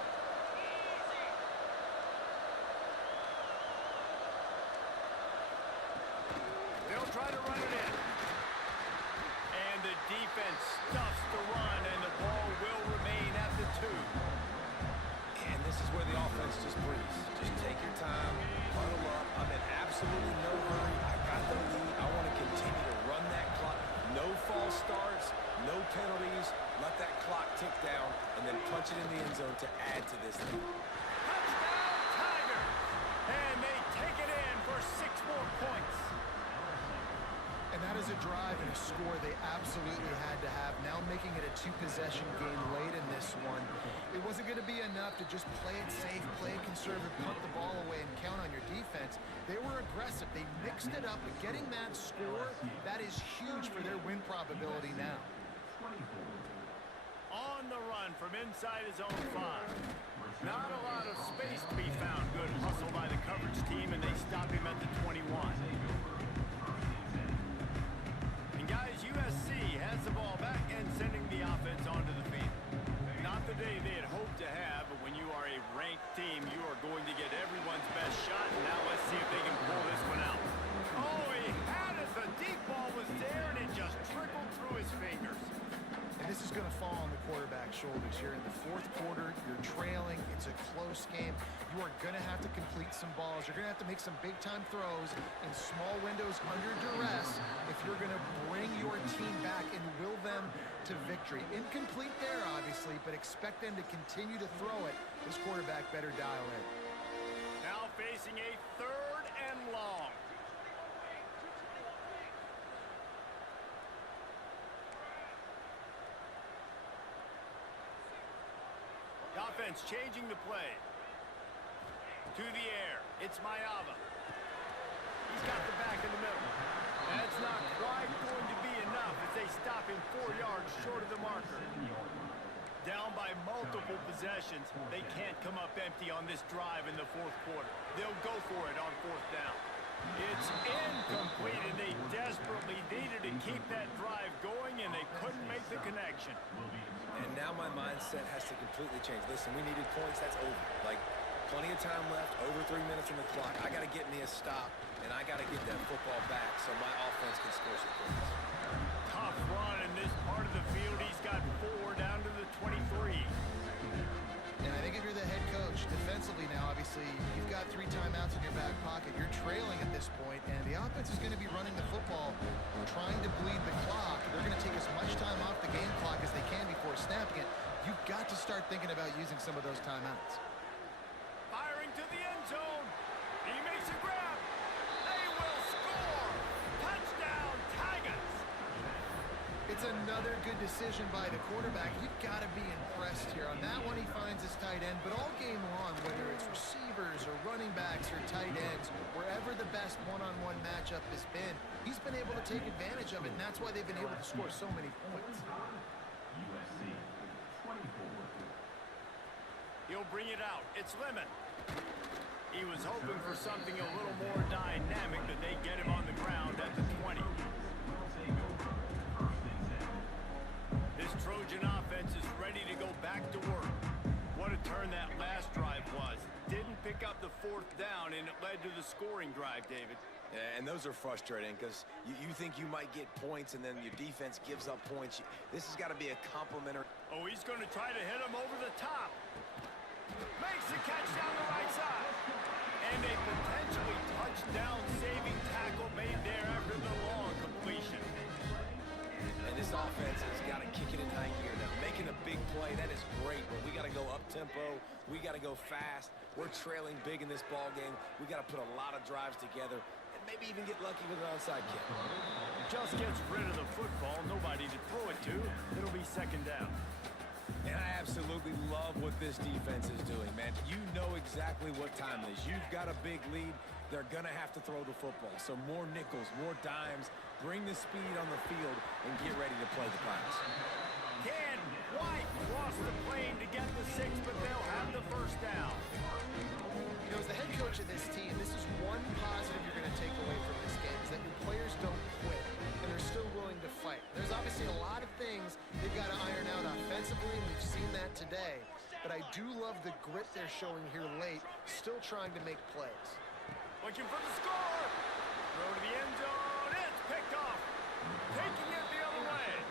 They'll try to run it in. And the defense stuffs the run, and the ball will remain at the 2. And this is where the offense just breathes. Just take your time, huddle up. I'm in absolutely no hurry. I got the lead. I want to continue to run that clock. No false starts, no penalties. Let that clock tick down, and then punch it in the end zone to add to this lead. Touchdown, Tigers! And they take it in for 6 more points. And that is a drive and a score they absolutely had to have. Now making it a 2-possession game late in this one. It wasn't going to be enough to just play it safe, play it conservative, punt the ball away, and count on your defense. They were aggressive. They mixed it up, but getting that score, that is huge for their win probability now. On the run from inside his own 5. Not a lot of space to be found. Good hustle by the coverage team, and they stop him at the 21. And guys, USC has the ball back and sending the offense onto the field. Not the day they had hoped to have, but when you are a ranked team, you are going to get everyone's best shot. And now let's see if they can pull this one out. Oh, he had it. The deep ball was there, and it just trickled through his fingers. And this is going to fall on the quarterback's shoulders here. In the 4th quarter, you're trailing. It's a close game. You are going to have to complete some balls. You're going to have to make some big-time throws in small windows under duress if you're going to bring your team back and will them to victory. Incomplete there, obviously, but expect them to continue to throw it. This quarterback better dial in. Now facing a 3rd and long. The offense changing the play. To the air. It's Mayava. He's got the back in the middle. That's not quite going to be enough as they stop him 4 yards short of the marker. Down by multiple possessions. They can't come up empty on this drive in the 4th quarter. They'll go for it on 4th down. It's incomplete, and they desperately needed to keep that drive going, and they couldn't make the connection. And now my mindset has to completely change. Listen, we needed points. That's over. Like, plenty of time left, over 3 minutes on the clock. I got to get me a stop, and I got to get that football back so my offense can score some points. Tough run in this part of the field. He's got 4 down to the 23. And I think if you're the head coach, defensively now, obviously, you've got 3 timeouts in your back pocket. pocket. You're trailing at this point, and the offense is going to be running the football, trying to bleed the clock. They're going to take as much time off the game clock as they can before snapping it. You've got to start thinking about using some of those timeouts. Firing to the end zone. He makes a grab. They will score. Touchdown, Tigers. It's another good decision by the quarterback. You've got to be impressed here. On that one, he finds his tight end, but all game long, whether it's receivers or running backs or tight ends, wherever the best one-on-one matchup has been, he's been able to take advantage of it, and that's why they've been able to score so many points. USC 24. He'll bring it out. It's Lemon. He was hoping for something a little more dynamic, but they get him on the ground at the 20. This Trojan offense is ready to go back to work. What a turn that last drive was. Didn't pick up the fourth down, and it led to the scoring drive, David. Yeah, and those are frustrating because you think you might get points and then your defense gives up points. This has got to be a complimentary. Oh, he's going to try to hit him over the top. Makes the catch down the right side. And a potentially touchdown-saving tackle made there after the long completion. And this offense has got to kick it in high gear now. Making a big play, that is great, but we got to go up-tempo. We got to go fast. We're trailing big in this ball game. We got to put a lot of drives together and maybe even get lucky with an onside kick. Just gets rid of the football. Nobody to throw it to. It'll be second down. And I absolutely love what this defense is doing, man. You know exactly what time it is. You've got a big lead. They're going to have to throw the football. So more nickels, more dimes. Bring the speed on the field and get ready to play the pass. Can White cross the plane to get the 6, but they'll have the first down. You know, as the head coach of this team, this is one positive you're going to take away from this game, is that your players don't quit, and they're still willing to fight. There's obviously a lot of things they've got to iron out offensively, and we've seen that today. But I do love the grit they're showing here late, still trying to make plays. Looking for the score. Throw to the end zone. It's picked off. Taking it the other way.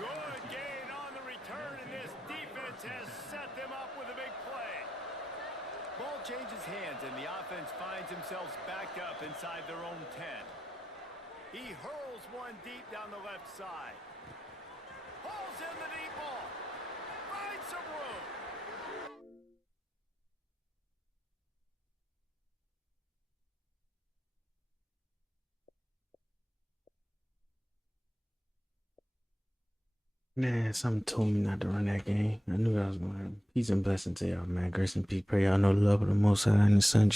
Good gain on the return, and this defense has set them up with a big play. Ball changes hands, and the offense finds themselves backed up inside their own 10. He hurls one deep down the left side. Pulls in the deep ball. Finds some room. Man, something told me not to run that game. I knew I was going to. Peace and blessings to y'all, man. Grace and peace. Pray y'all know the love of the Most High and the Son.